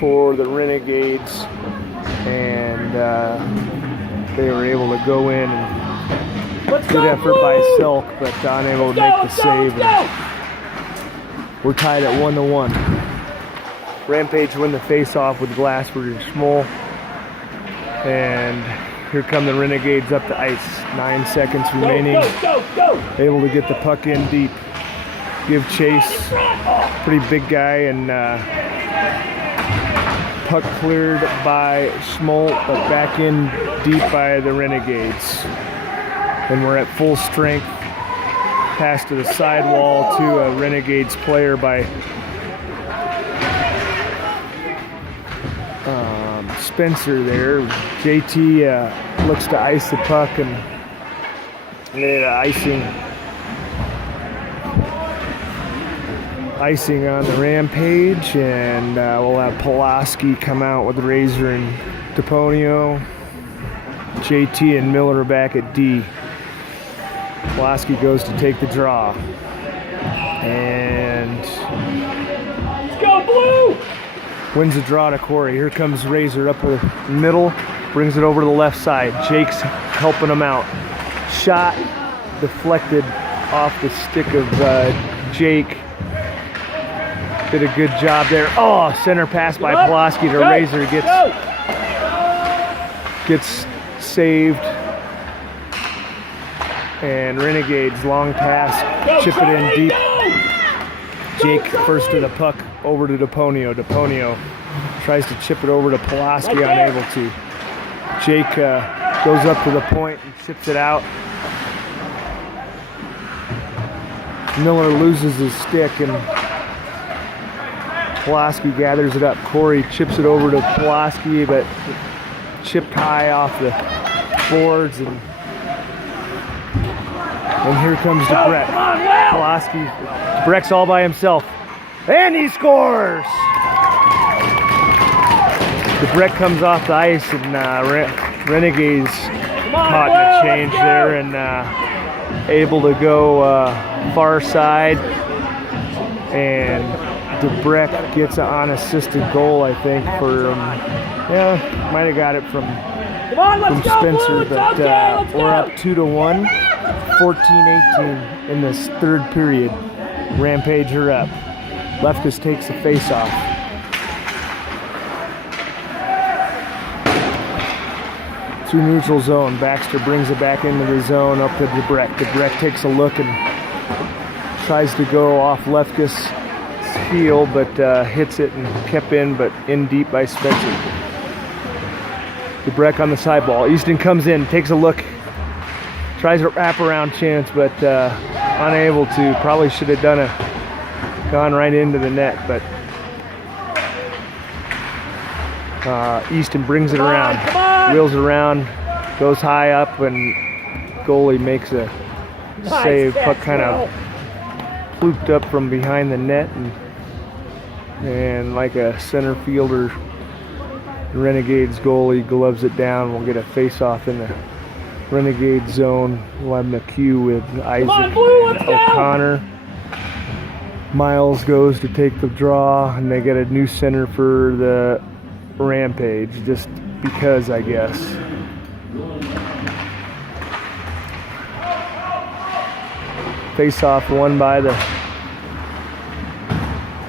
for the Renegades, and they were able to go in, and good effort by Silk, but unable to make the save. We're tied at 1-1. Rampage win the face-off with Glassford and Schmoll. And here come the Renegades up the ice. 9 seconds remaining. Go. Able to get the puck in deep. Give chase. Pretty big guy, and puck cleared by Schmoll, but back in deep by the Renegades. And we're at full strength. Pass to the sidewall to a Renegades player by Spencer there. JT looks to ice the puck, and icing on the Rampage, and we'll have Pulaski come out with Razor and Deponio. JT and Miller are back at D. Pulaski goes to take the draw, and Let's go Blue. wins the draw to Corey. Here comes Razor up the middle, brings it over to the left side. Jake's helping him out. Shot deflected off the stick of Jake. Did a good job there. Oh, center pass by Pulaski to Razor. Gets saved. And Renegades long pass, chip it in deep. Jake first to the puck, over to Deponio. Deponio tries to chip it over to Pulaski, unable to. Jake goes up to the point and chips it out. Miller loses his stick, and Pulaski gathers it up. Corey chips it over to Pulaski, but chipped high off the boards, and here comes DeBrett. Pulaski, DeBrett's all by himself, and he scores! DeBrett comes off the ice, and Renegades caught in a change there and able to go far side. And DeBreck gets an unassisted goal, I think, for might have got it from Spencer, but we're up 2-1, 14-18 in this third period. Rampage are up. Lefkus takes the face-off. To neutral zone. Baxter brings it back into the zone up to DeBreck. DeBreck takes a look and tries to go off Lefkus' heel, but hits it and kept in, but in deep by Spencer. DeBreck on the side ball. Easton comes in, takes a look, tries a wraparound chance, but unable to. Probably should have gone right into the net, but Easton brings it around, wheels it around, goes high up, and goalie makes a save. Puck kind of looped up from behind the net, and like a center fielder, Renegades goalie gloves it down. We'll get a face-off in the Renegade zone. We'll have McHugh with Isaac and O'Connor. Miles goes to take the draw, and they get a new center for the Rampage, just because, I guess. Face-off won by the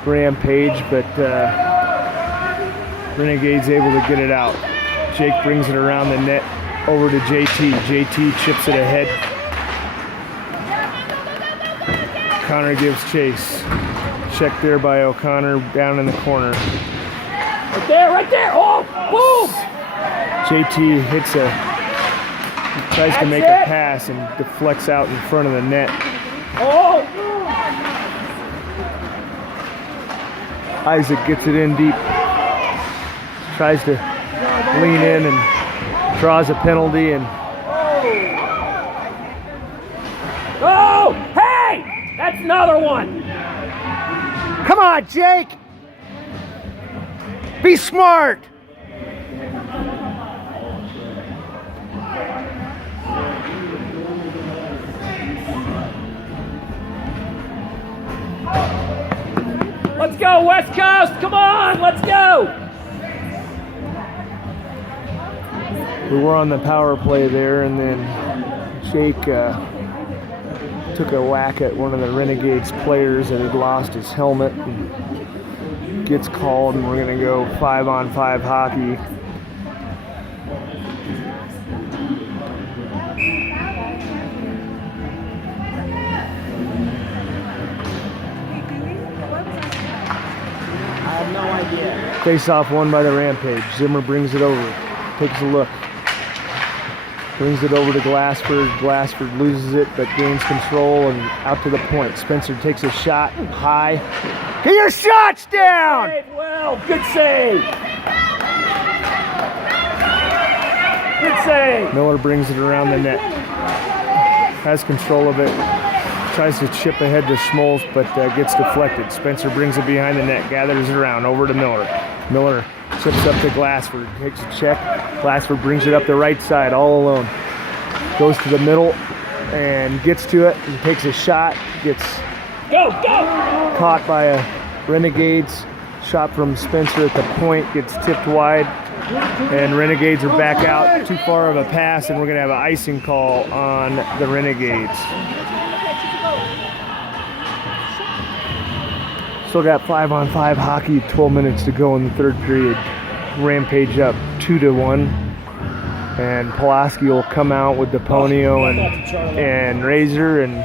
Rampage, but Renegade's able to get it out. Jake brings it around the net over to JT. JT chips it ahead. O'Connor gives chase. Checked there by O'Connor down in the corner. Right there! Oh, boom! JT tries to make a pass and deflects out in front of the net. Oh! Isaac gets it in deep. Tries to lean in and draws a penalty, and Oh! Hey! That's another one! come on, Jake! Be smart! Let's go, West Coast! Come on, let's go! We were on the power play there, and then Jake took a whack at one of the Renegades players that had lost his helmet and gets called, and we're going to go 5-on-5 hockey. I have no idea. Face-off won by the Rampage. Zimmer brings it over, takes a look. Brings it over to Glassford. Glassford loses it, but gains control and out to the point. Spencer takes a shot high. Get your shots down! Well, good save. Good save. Miller brings it around the net. Has control of it. Tries to chip ahead to Schmolz, but gets deflected. Spencer brings it behind the net, gathers it around, over to Miller. Miller chips up to Glassford, takes a check. Glassford brings it up the right side all alone. Goes to the middle and gets to it and takes a shot. Gets caught by a Renegades. Shot from Spencer at the point, gets tipped wide. And Renegades are back out. Too far of a pass, and we're going to have an icing call on the Renegades. Still got 5-on-5 hockey, 12 minutes to go in the third period. Rampage up 2-1. And Pulaski will come out with DePonio and Razor and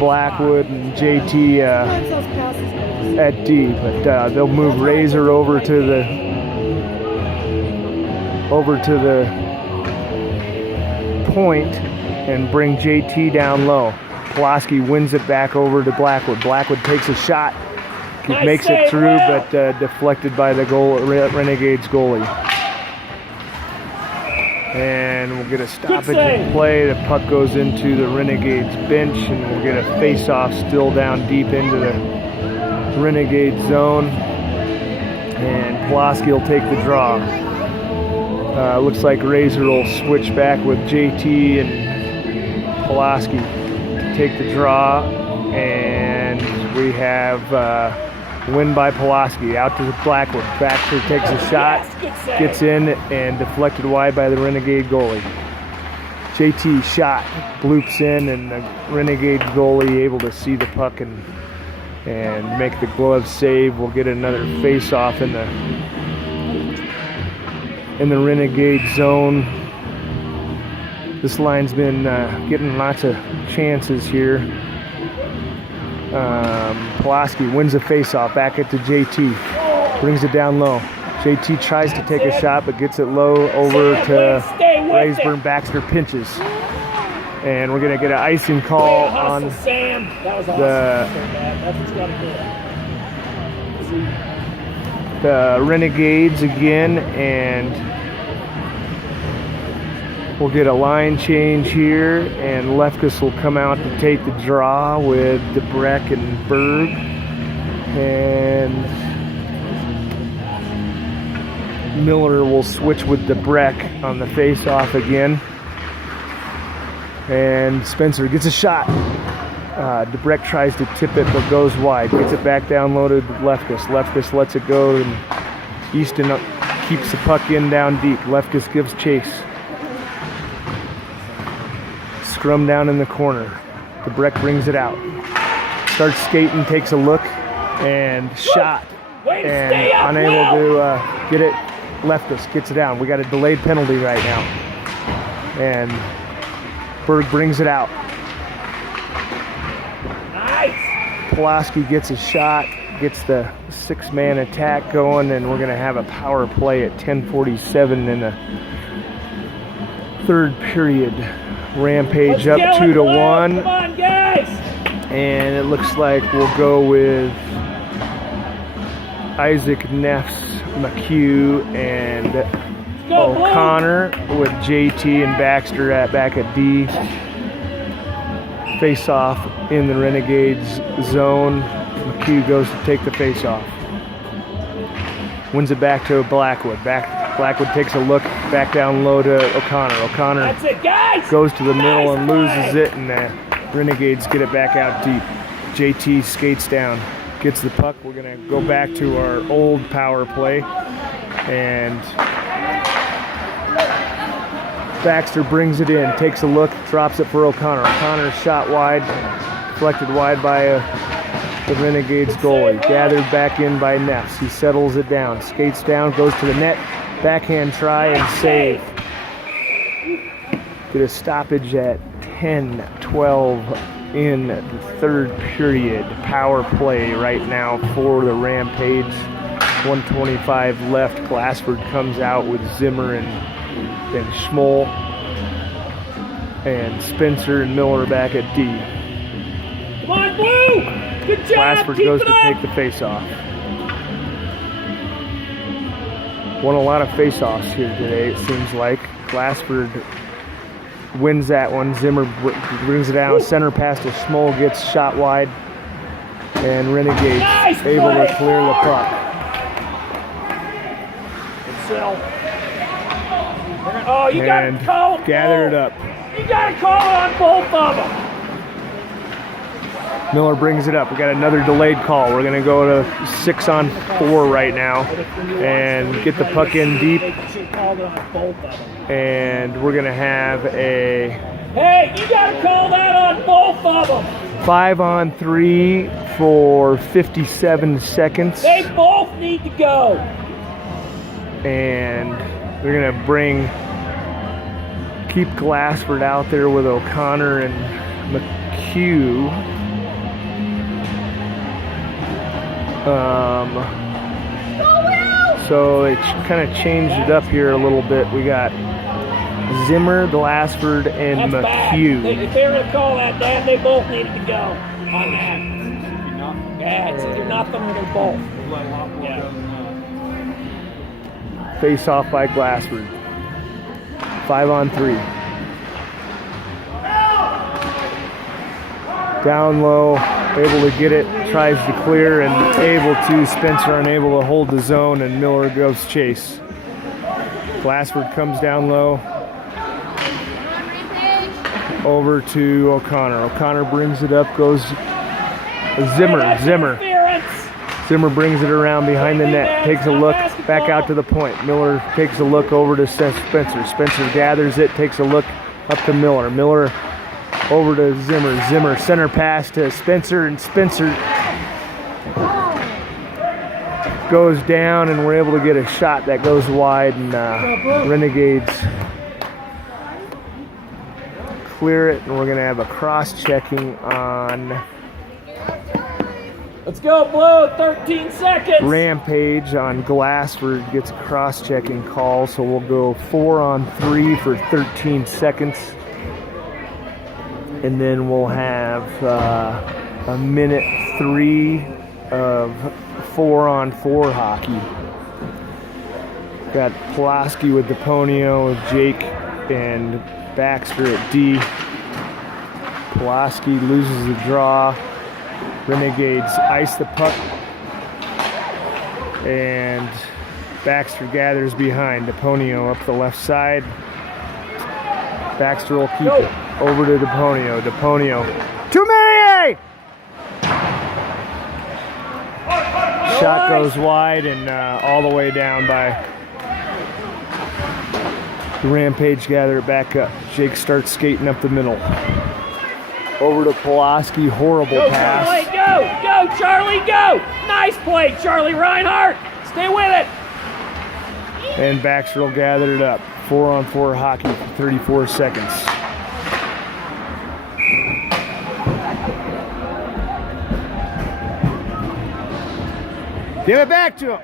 Blackwood and JT at D. But they'll move Razor over to the point and bring JT down low. Pulaski wins it back over to Blackwood. Blackwood takes a shot. He makes it through, but deflected by the Renegades goalie. And we'll get a stoppage in play. The puck goes into the Renegades bench, and we'll get a face-off still down deep into the Renegade zone. And Pulaski will take the draw. Looks like Razor will switch back with JT and Pulaski to take the draw, and we have win by Pulaski. Out to the Blackwood. Baxter takes a shot, gets in, and deflected wide by the Renegade goalie. JT shot, bloops in, and the Renegade goalie able to see the puck and make the glove save. We'll get another face-off in the Renegade zone. This line's been getting lots of chances here. Pulaski wins a face-off, back it to JT, brings it down low. JT tries to take a shot, but gets it low over to Raysburn. Baxter pinches. And we're going to get an icing call on the Renegades again, and we'll get a line change here, and Lefkus will come out to take the draw with DeBreck and Berg. And Miller will switch with DeBreck on the face-off again. And Spencer gets a shot. DeBreck tries to tip it, but goes wide. Gets it back down low to Lefkus. Lefkus lets it go, and Easton keeps the puck in down deep. Lefkus gives chase. Scrum down in the corner. DeBreck brings it out. Starts skating, takes a look, and shot. And unable to get it. Lefkus gets it down. We got a delayed penalty right now. And Berg brings it out. Nice. Pulaski gets a shot, gets the six-man attack going, and we're going to have a power play at 10:47 in the third period. Rampage up 2-1. Come on, guys. And it looks like we'll go with Isaac Neffs, McHugh, and O'Connor with JT and Baxter back at D. Face off in the Renegades zone. McHugh goes to take the face off. Wins it back to Blackwood. Blackwood takes a look, back down low to O'Connor. O'Connor That's it, guys. goes to the middle and loses it, and the Renegades get it back out deep. JT skates down, gets the puck. We're going to go back to our old power play, and Baxter brings it in, takes a look, drops it for O'Connor. O'Connor shot wide, deflected wide by the Renegades goalie. Gathered back in by Neffs. He settles it down, skates down, goes to the net, backhand try and save. Get a stoppage at 10-12 in the third period. Power play right now for the Rampage. 125 left. Glassford comes out with Zimmer and Schmoll, and Spencer and Miller back at D. Come on, Blue! Good job! Glassford goes to take the face-off. Won a lot of face-offs here today, it seems like. Glassford wins that one. Zimmer brings it down. Center pass to Schmoll, gets shot wide, and Renegades able to clear the puck. Oh, you got to call them. Gather it up. You got to call it on both of them. Miller brings it up. We got another delayed call. We're going to go to 6-on-4 right now and get the puck in deep. And we're going to have a... Hey, you got to call that on both of them. 5-on-3 for 57 seconds. They both need to go. And they're going to keep Glassford out there with O'Connor and McHugh. So they kind of changed it up here a little bit. We got Zimmer, Glassford, and That's McHugh. bad. If they were to call that, Dan, they both needed to go on that. Yeah, it's either nothing or they're both. Yeah. Face off by Glassford. 5-on-3. Down low, able to get it, tries to clear, and able to. Spencer unable to hold the zone, and Miller goes chase. Glassford comes down low. Over to O'Connor. O'Connor brings it up, goes Zimmer. Zimmer brings it around behind the net, takes a look, back out to the point. Miller takes a look over to Spencer. Spencer gathers it, takes a look up to Miller. Miller over to Zimmer. Zimmer center pass to Spencer, and Spencer goes down, and we're able to get a shot that goes wide, and Renegades clear it, and we're going to have a cross-checking on Let's go, Blue. 13 seconds. Rampage. On Glassford gets a cross-checking call, so we'll go 4-on-3 for 13 seconds. And then we'll have a minute 3 of 4-on-4 hockey. Got Pulaski with DePonio, Jake and Baxter at D. Pulaski loses the draw. Renegades ice the puck. And Baxter gathers behind. DePonio up the left side. Baxter will keep it. Over to DePonio. DePonio. To Marier! Shot goes wide and all the way down by the Rampage. Gather it back up. Jake starts skating up the middle. Over to Pulaski. Horrible pass. Charlie, go! Go, Charlie, go! Nice play, Charlie Reinhardt. Stay with it. And Baxter will gather it up. 4-on-4 hockey for 34 seconds. Give it back to him.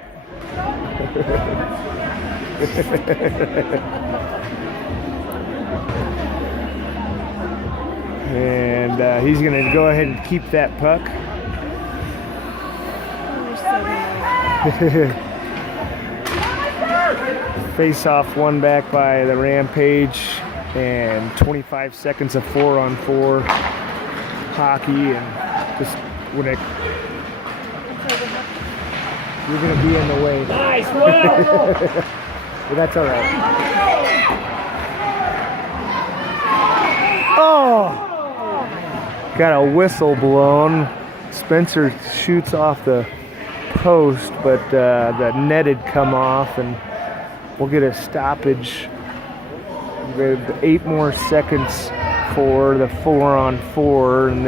And he's going to go ahead and keep that puck. Face off won back by the Rampage, and 25 seconds of 4-on-4 hockey, and just when it, you're going to be in the way. Nice, Will. But that's all right. Oh! Got a whistle blown. Spencer shoots off the post, but the net had come off, and we'll get a stoppage. We have 8 more seconds for the 4-on-4, and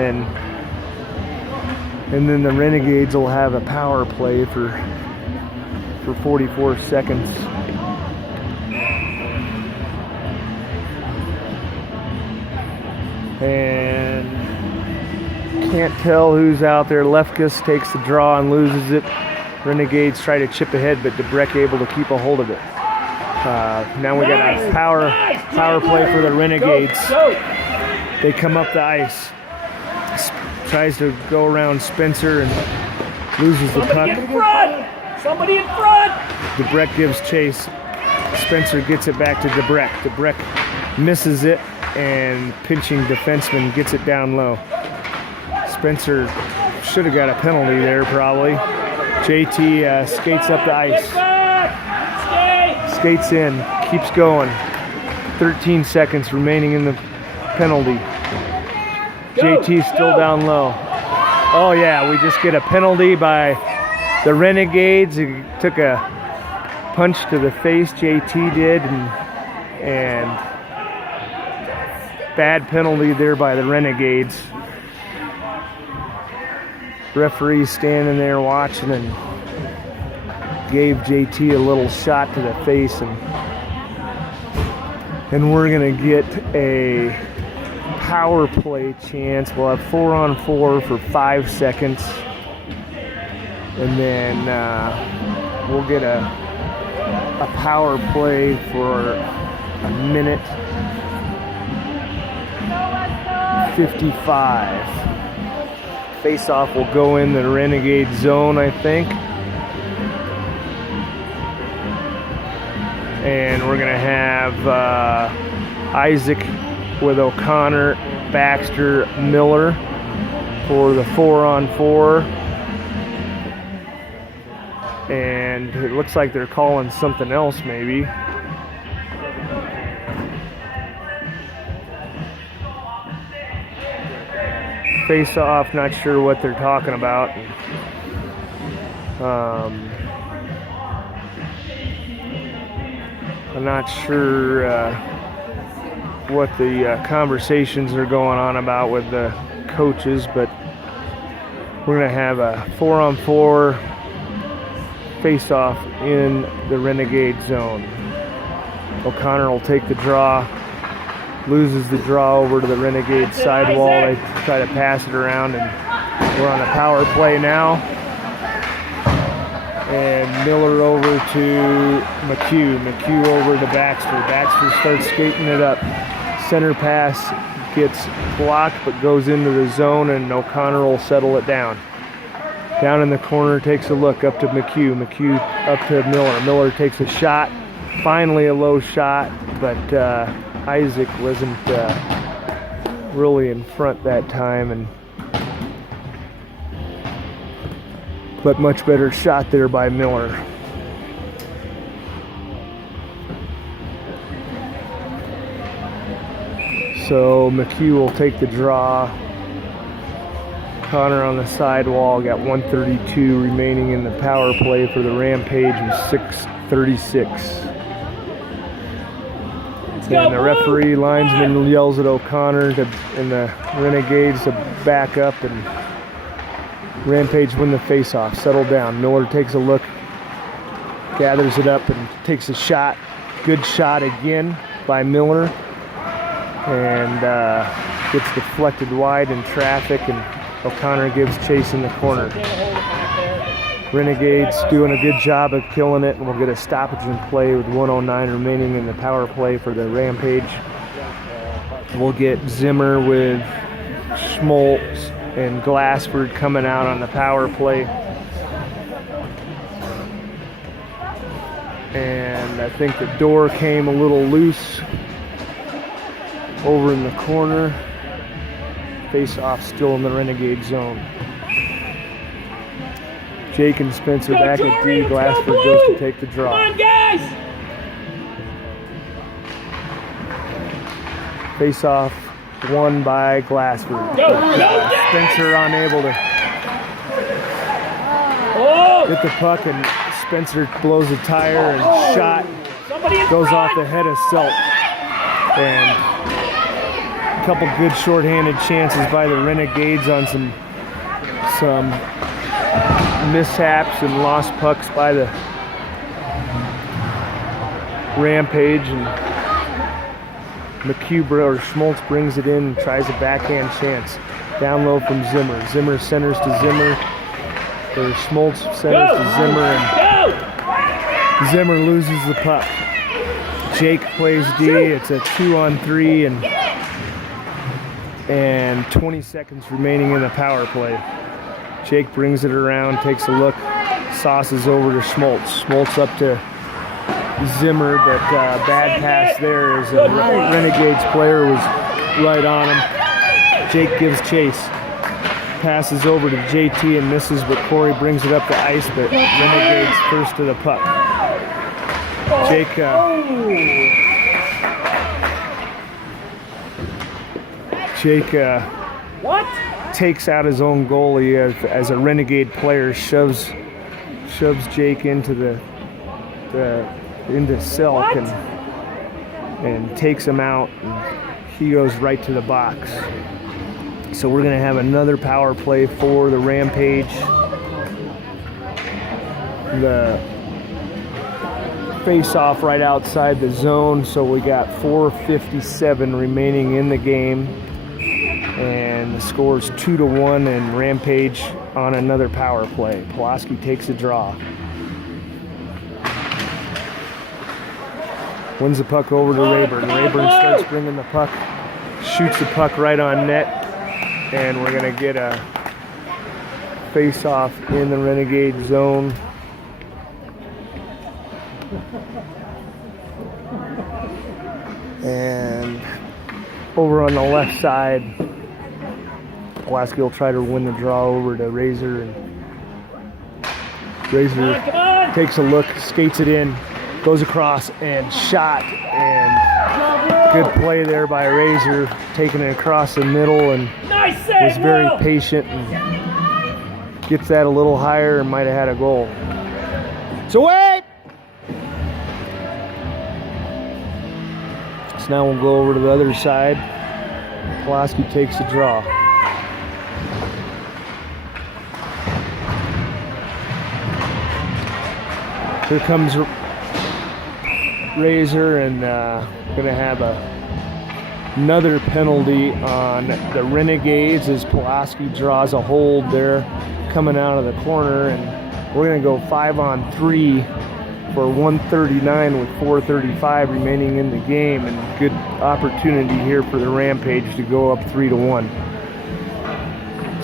then the Renegades will have a power play for 44 seconds. And can't tell who's out there. Lefkus takes the draw and loses it. Renegades try to chip ahead, but DeBreck able to keep a hold of it. Now we got a power play for the Renegades. They come up the ice. Tries to go around Spencer and loses the puck. Somebody in front! DeBreck gives chase. Spencer gets it back to DeBreck. DeBreck misses it, and pinching defenseman gets it down low. Spencer should have got a penalty there, probably. JT skates up the ice. Skates in, keeps going. 13 seconds remaining in the penalty. JT still down low. Oh yeah, we just get a penalty by the Renegades. He took a punch to the face, JT did, and bad penalty there by the Renegades. Referee standing there watching and gave JT a little shot to the face, and we're gonna get a power play chance. We'll have 4-on-4 for 5 seconds, and then we'll get a power play for a minute 55. Face-off will go in the Renegade zone, I think. And we're going to have Isaac with O'Connor, Baxter, Miller for the 4-on-4. And it looks like they're calling something else, maybe. face off, not sure what they're talking about. I'm not sure what the conversations are going on about with the coaches, but we're going to have a 4-on-4 face-off in the Renegade zone. O'Connor will take the draw, loses the draw over to the Renegade sidewall. They try to pass it around, and we're on a power play now. And Miller over to McHugh. McHugh over to Baxter. Baxter starts skating it up. Center pass gets blocked but goes into the zone, and O'Connor will settle it down. Down in the corner, takes a look up to McHugh. McHugh up to Miller. Miller takes a shot. Finally a low shot, but Isaac wasn't really in front that time, but much better shot there by Miller. So McHugh will take the draw. Connor on the sidewall, got 1:32 remaining in the power play for the Rampage with 6:36. And the referee linesman yells at O'Connor and the Renegades to back up, and Rampage win the face-off. Settle down. Miller takes a look, gathers it up, and takes a shot. Good shot again by Miller, and gets deflected wide in traffic, and O'Connor gives chase in the corner. Renegades doing a good job of killing it, and we'll get a stoppage in play with 1:09 remaining in the power play for the Rampage. We'll get Zimmer with Schmaltz and Glassford coming out on the power play. And I think the door came a little loose over in the corner. Face off still in the Renegade zone. Jake and Spencer back at D. Glassford goes to take the draw. Come on, guys! Face off won by Glassford. Spencer unable to get the puck, and Spencer blows a tire, and shot goes off the head of Selt. And a couple good shorthanded chances by the Renegades on some mishaps and lost pucks by the Rampage, and McHugh or Schmaltz brings it in and tries a backhand chance. Down low from Zimmer. Zimmer centers to Zimmer. Or Schmaltz centers to Zimmer, and Zimmer loses the puck. Jake plays D. It's a 2-on-3, and 20 seconds remaining in the power play. Jake brings it around, takes a look, sauces over to Schmaltz. Schmaltz up to Zimmer, but bad pass there as a Renegades player was right on him. Jake gives chase. Passes over to JT and misses, but Corey brings it up the ice, but Renegades first to the puck. Jake takes out his own goalie as a Renegade player, shoves Jake into into Selk and takes him out, and he goes right to the box. So we're going to have another power play for the Rampage. The face-off right outside the zone, so we got 4:57 remaining in the game. And the score's 2-1, and Rampage on another power play. Pulaski takes a draw. Wins the puck over to Rayburn. Rayburn starts bringing the puck, shoots the puck right on net, and we're going to get a face-off in the Renegade zone. And over on the left side, Pulaski will try to win the draw over to Razor, and Razor takes a look, skates it in, goes across, and shot, and Good play there by Razor, taking it across the middle and Nice save, was very Will. patient and gets that a little higher and might have had a goal. So wait! So now we'll go over to the other side. Pulaski takes a draw. Here comes Razor and going to have another penalty on the Renegades as Pulaski draws a hold there coming out of the corner, and we're going to go 5-on-3 for 139 with 4:35 remaining in the game, and good opportunity here for the Rampage to go up 3-1.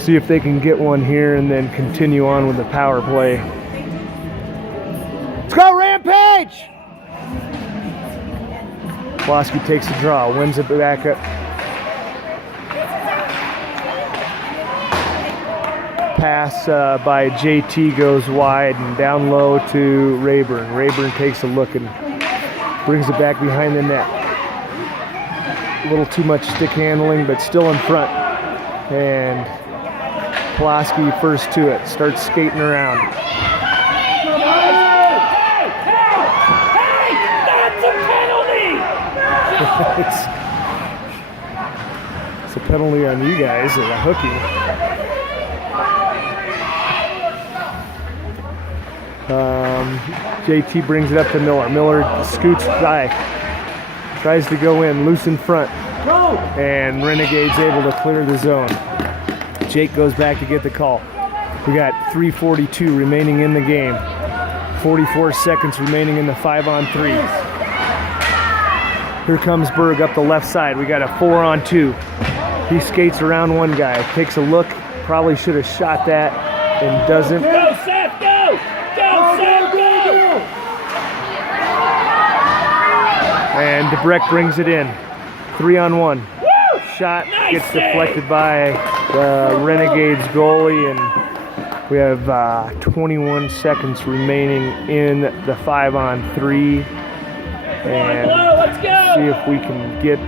See if they can get one here and then continue on with the power play. Let's go Rampage! Pulaski takes a draw, wins it back up. Pass by JT goes wide and down low to Rayburn. Rayburn takes a look and brings it back behind the net. A little too much stick handling, but still in front. And Pulaski first to it, starts skating around. It's a penalty on you guys, a hooking. JT brings it up to Miller. Miller scoots by, tries to go in, loose in front, and Renegade's able to clear the zone. Jake goes back to get the call. We got 3:42 remaining in the game. 44 seconds remaining in the 5-on-3. Here comes Berg up the left side. We got a 4-on-2. He skates around one guy, takes a look, probably should have shot that and doesn't. Go, Seth, go! Go, Seth, go! And DeBreck brings it in. 3-on-1. Woo! Shot Nice gets save. deflected by the Renegades goalie, and we have 21 seconds remaining in the 5-on-3. And Let's go! see if we can get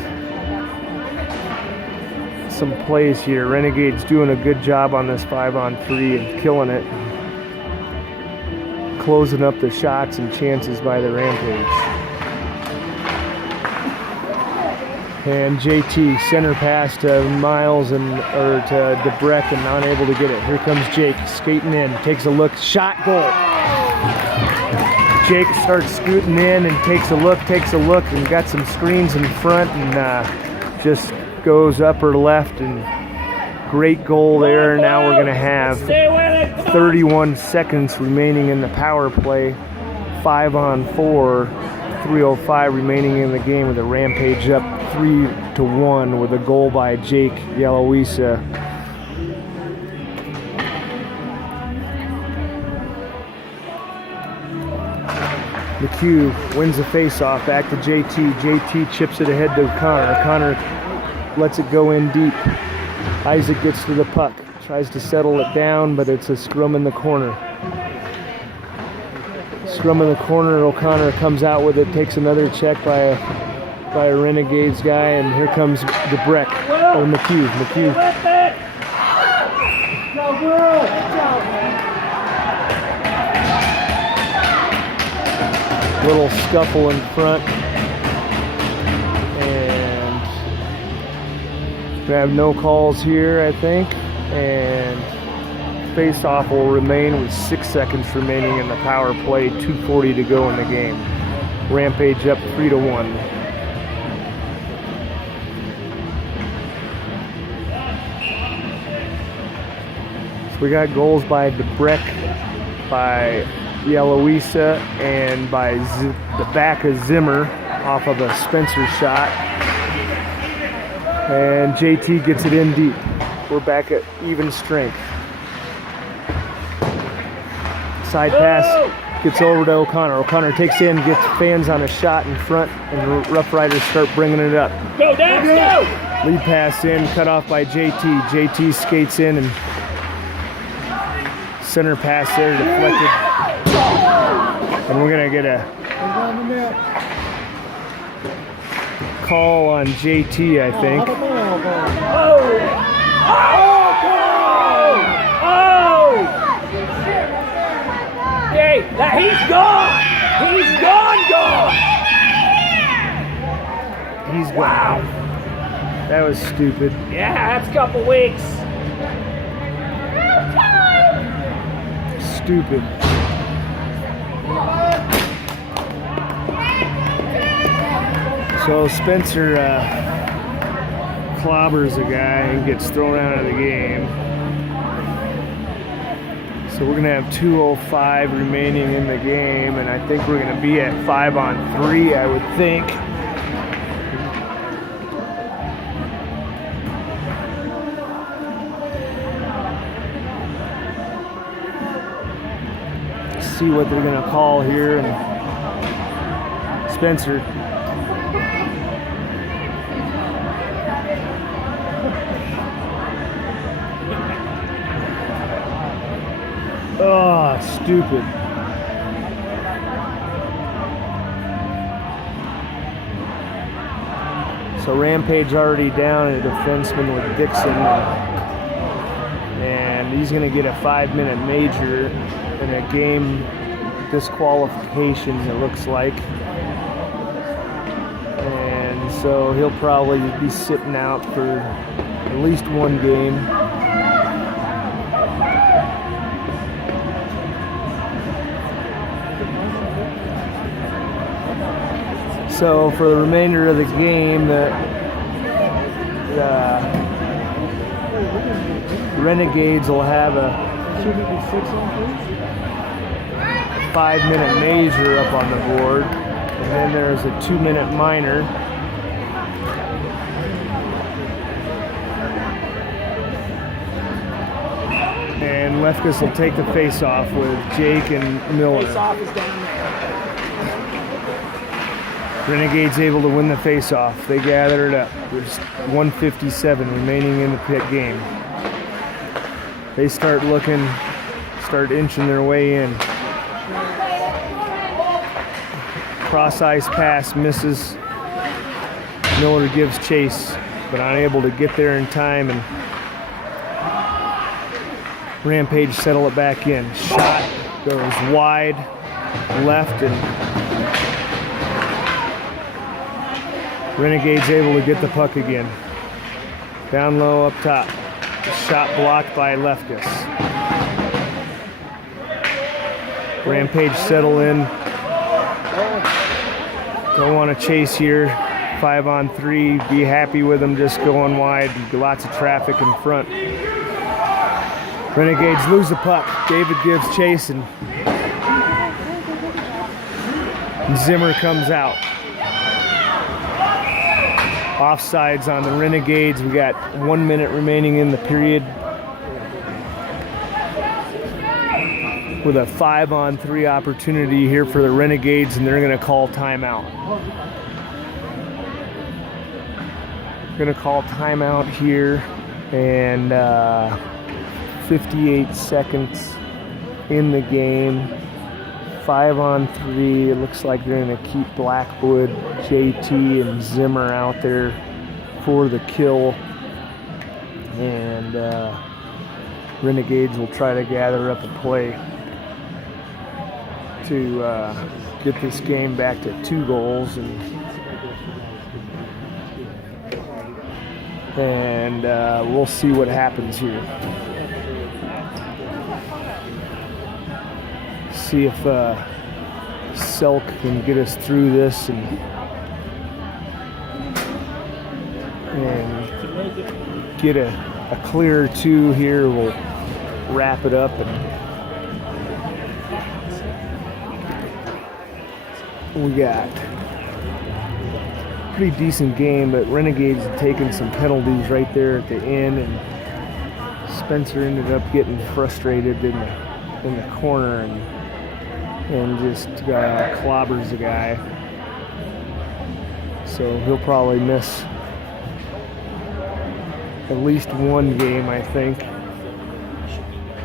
some plays here. Renegades doing a good job on this 5-on-3 and killing it. Closing up the shots and chances by the Rampage. And JT, center pass to Miles or to DeBreck and not able to get it. Here comes Jake, skating in, takes a look, shot, goal. Jake starts scooting in and takes a look, and got some screens in front and just goes upper left, and great goal there. Now we're going to have 31 seconds remaining in the power play. 5-on-4, 3:05 remaining in the game with the Rampage up 3-1 with a goal by Jake Yaloisa. McHugh wins the face-off, back to JT. JT chips it ahead to Connor. Connor lets it go in deep. Isaac gets to the puck, tries to settle it down, but it's a scrum in the corner. Scrum in the corner, O'Connor comes out with it, takes another check by a Renegades guy, and here comes DeBreck, or McHugh. Little scuffle in front, and we have no calls here, I think, and face-off will remain with 6 seconds remaining in the power play, 2:40 to go in the game. Rampage up 3-1. So we got goals by DeBreck, by Yaloisa, and by the back of Zimmer off of a Spencer shot. And JT gets it in deep. We're back at even strength. Side pass gets over to O'Connor. O'Connor takes in, gets fans on a shot in front, and the Rough Riders start bringing it up. Go, Dax, go! Lead pass in, cut off by JT. JT skates in and center pass there, deflected. And we're gonna get a call on JT, I think. Oh! Oh! Hey, he's gone! He's gone! He's gone. Wow! That was stupid. Yeah, that's a couple weeks. Stupid. So Spencer clobbers a guy and gets thrown out of the game. So we're gonna have 2:05 remaining in the game, and I think we're gonna be at 5-on-3, I would think. See what they're gonna call here, and Spencer. Oh, stupid. So Rampage already down a defenseman with Dixon, and he's going to get a 5-minute major in a game disqualification, it looks like. And so he'll probably be sitting out for at least one game. So for the remainder of the game, the Renegades will have a 5-minute major up on the board, and then there's a 2-minute minor. And Lefkus will take the face-off with Jake and Miller. Face-off is down there. Renegades able to win the face-off. They gather it up. There's 1:57 remaining in the pit game. They start inching their way in. Cross ice pass misses. Miller gives chase, but unable to get there in time, and Rampage settle it back in. Shot goes wide, left, and Renegades able to get the puck again. Down low up top. Shot blocked by Lefkus. Rampage settle in. Don't want to chase here. 5-on-3. Be happy with them just going wide. Lots of traffic in front. Renegades lose the puck. David gives chase, and Zimmer comes out. Offsides on the Renegades. We got 1 minute remaining in the period, with a 5-on-3 opportunity here for the Renegades, and they're going to call timeout. Going to call timeout here, and 58 seconds in the game. 5-on-3. It looks like they're going to keep Blackwood, JT, and Zimmer out there for the kill. And Renegades will try to gather up a play to get this game back to 2 goals. And we'll see what happens here. See if Selk can get us through this and get a clear 2 here. We'll wrap it up, and we got a pretty decent game, but Renegades have taken some penalties right there at the end, and Spencer ended up getting frustrated in the corner and just clobbers the guy. So he'll probably miss at least 1 game, I think.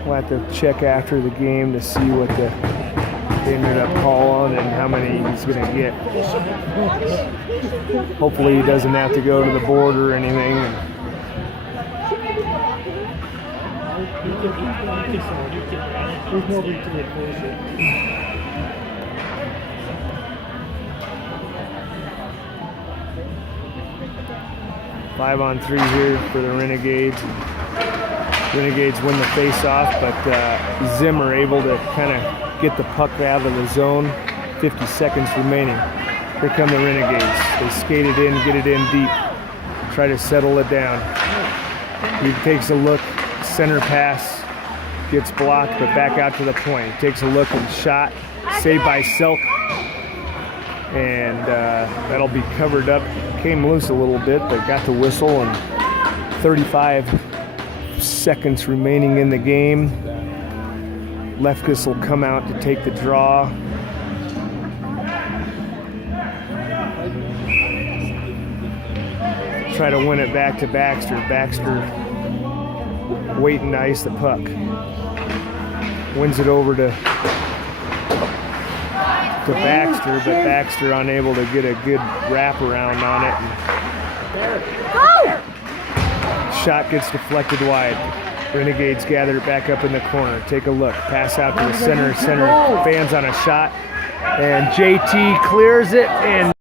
We'll have to check after the game to see what the they ended up calling and how many he's going to get. Hopefully he doesn't have to go to the board or anything. There's no reason to enforce it. 5-on-3 here for the Renegades. Renegades win the face-off, but Zimmer able to kind of get the puck out of the zone. 50 seconds remaining. Here come the Renegades. They skate it in, get it in deep. Try to settle it down. He takes a look, center pass, gets blocked, but back out to the point. He takes a look and shot, saved by Selk. And that'll be covered up. Came loose a little bit, but got the whistle, and 35 seconds remaining in the game. Lefkus will come out to take the draw. Try to win it back to Baxter. Baxter waiting to ice the puck. Wins it over to Baxter, but Baxter unable to get a good wraparound on it. Shot gets deflected wide. Renegades gather it back up in the corner. Take a look. Pass out to the center. Center fans on a shot. And JT clears it and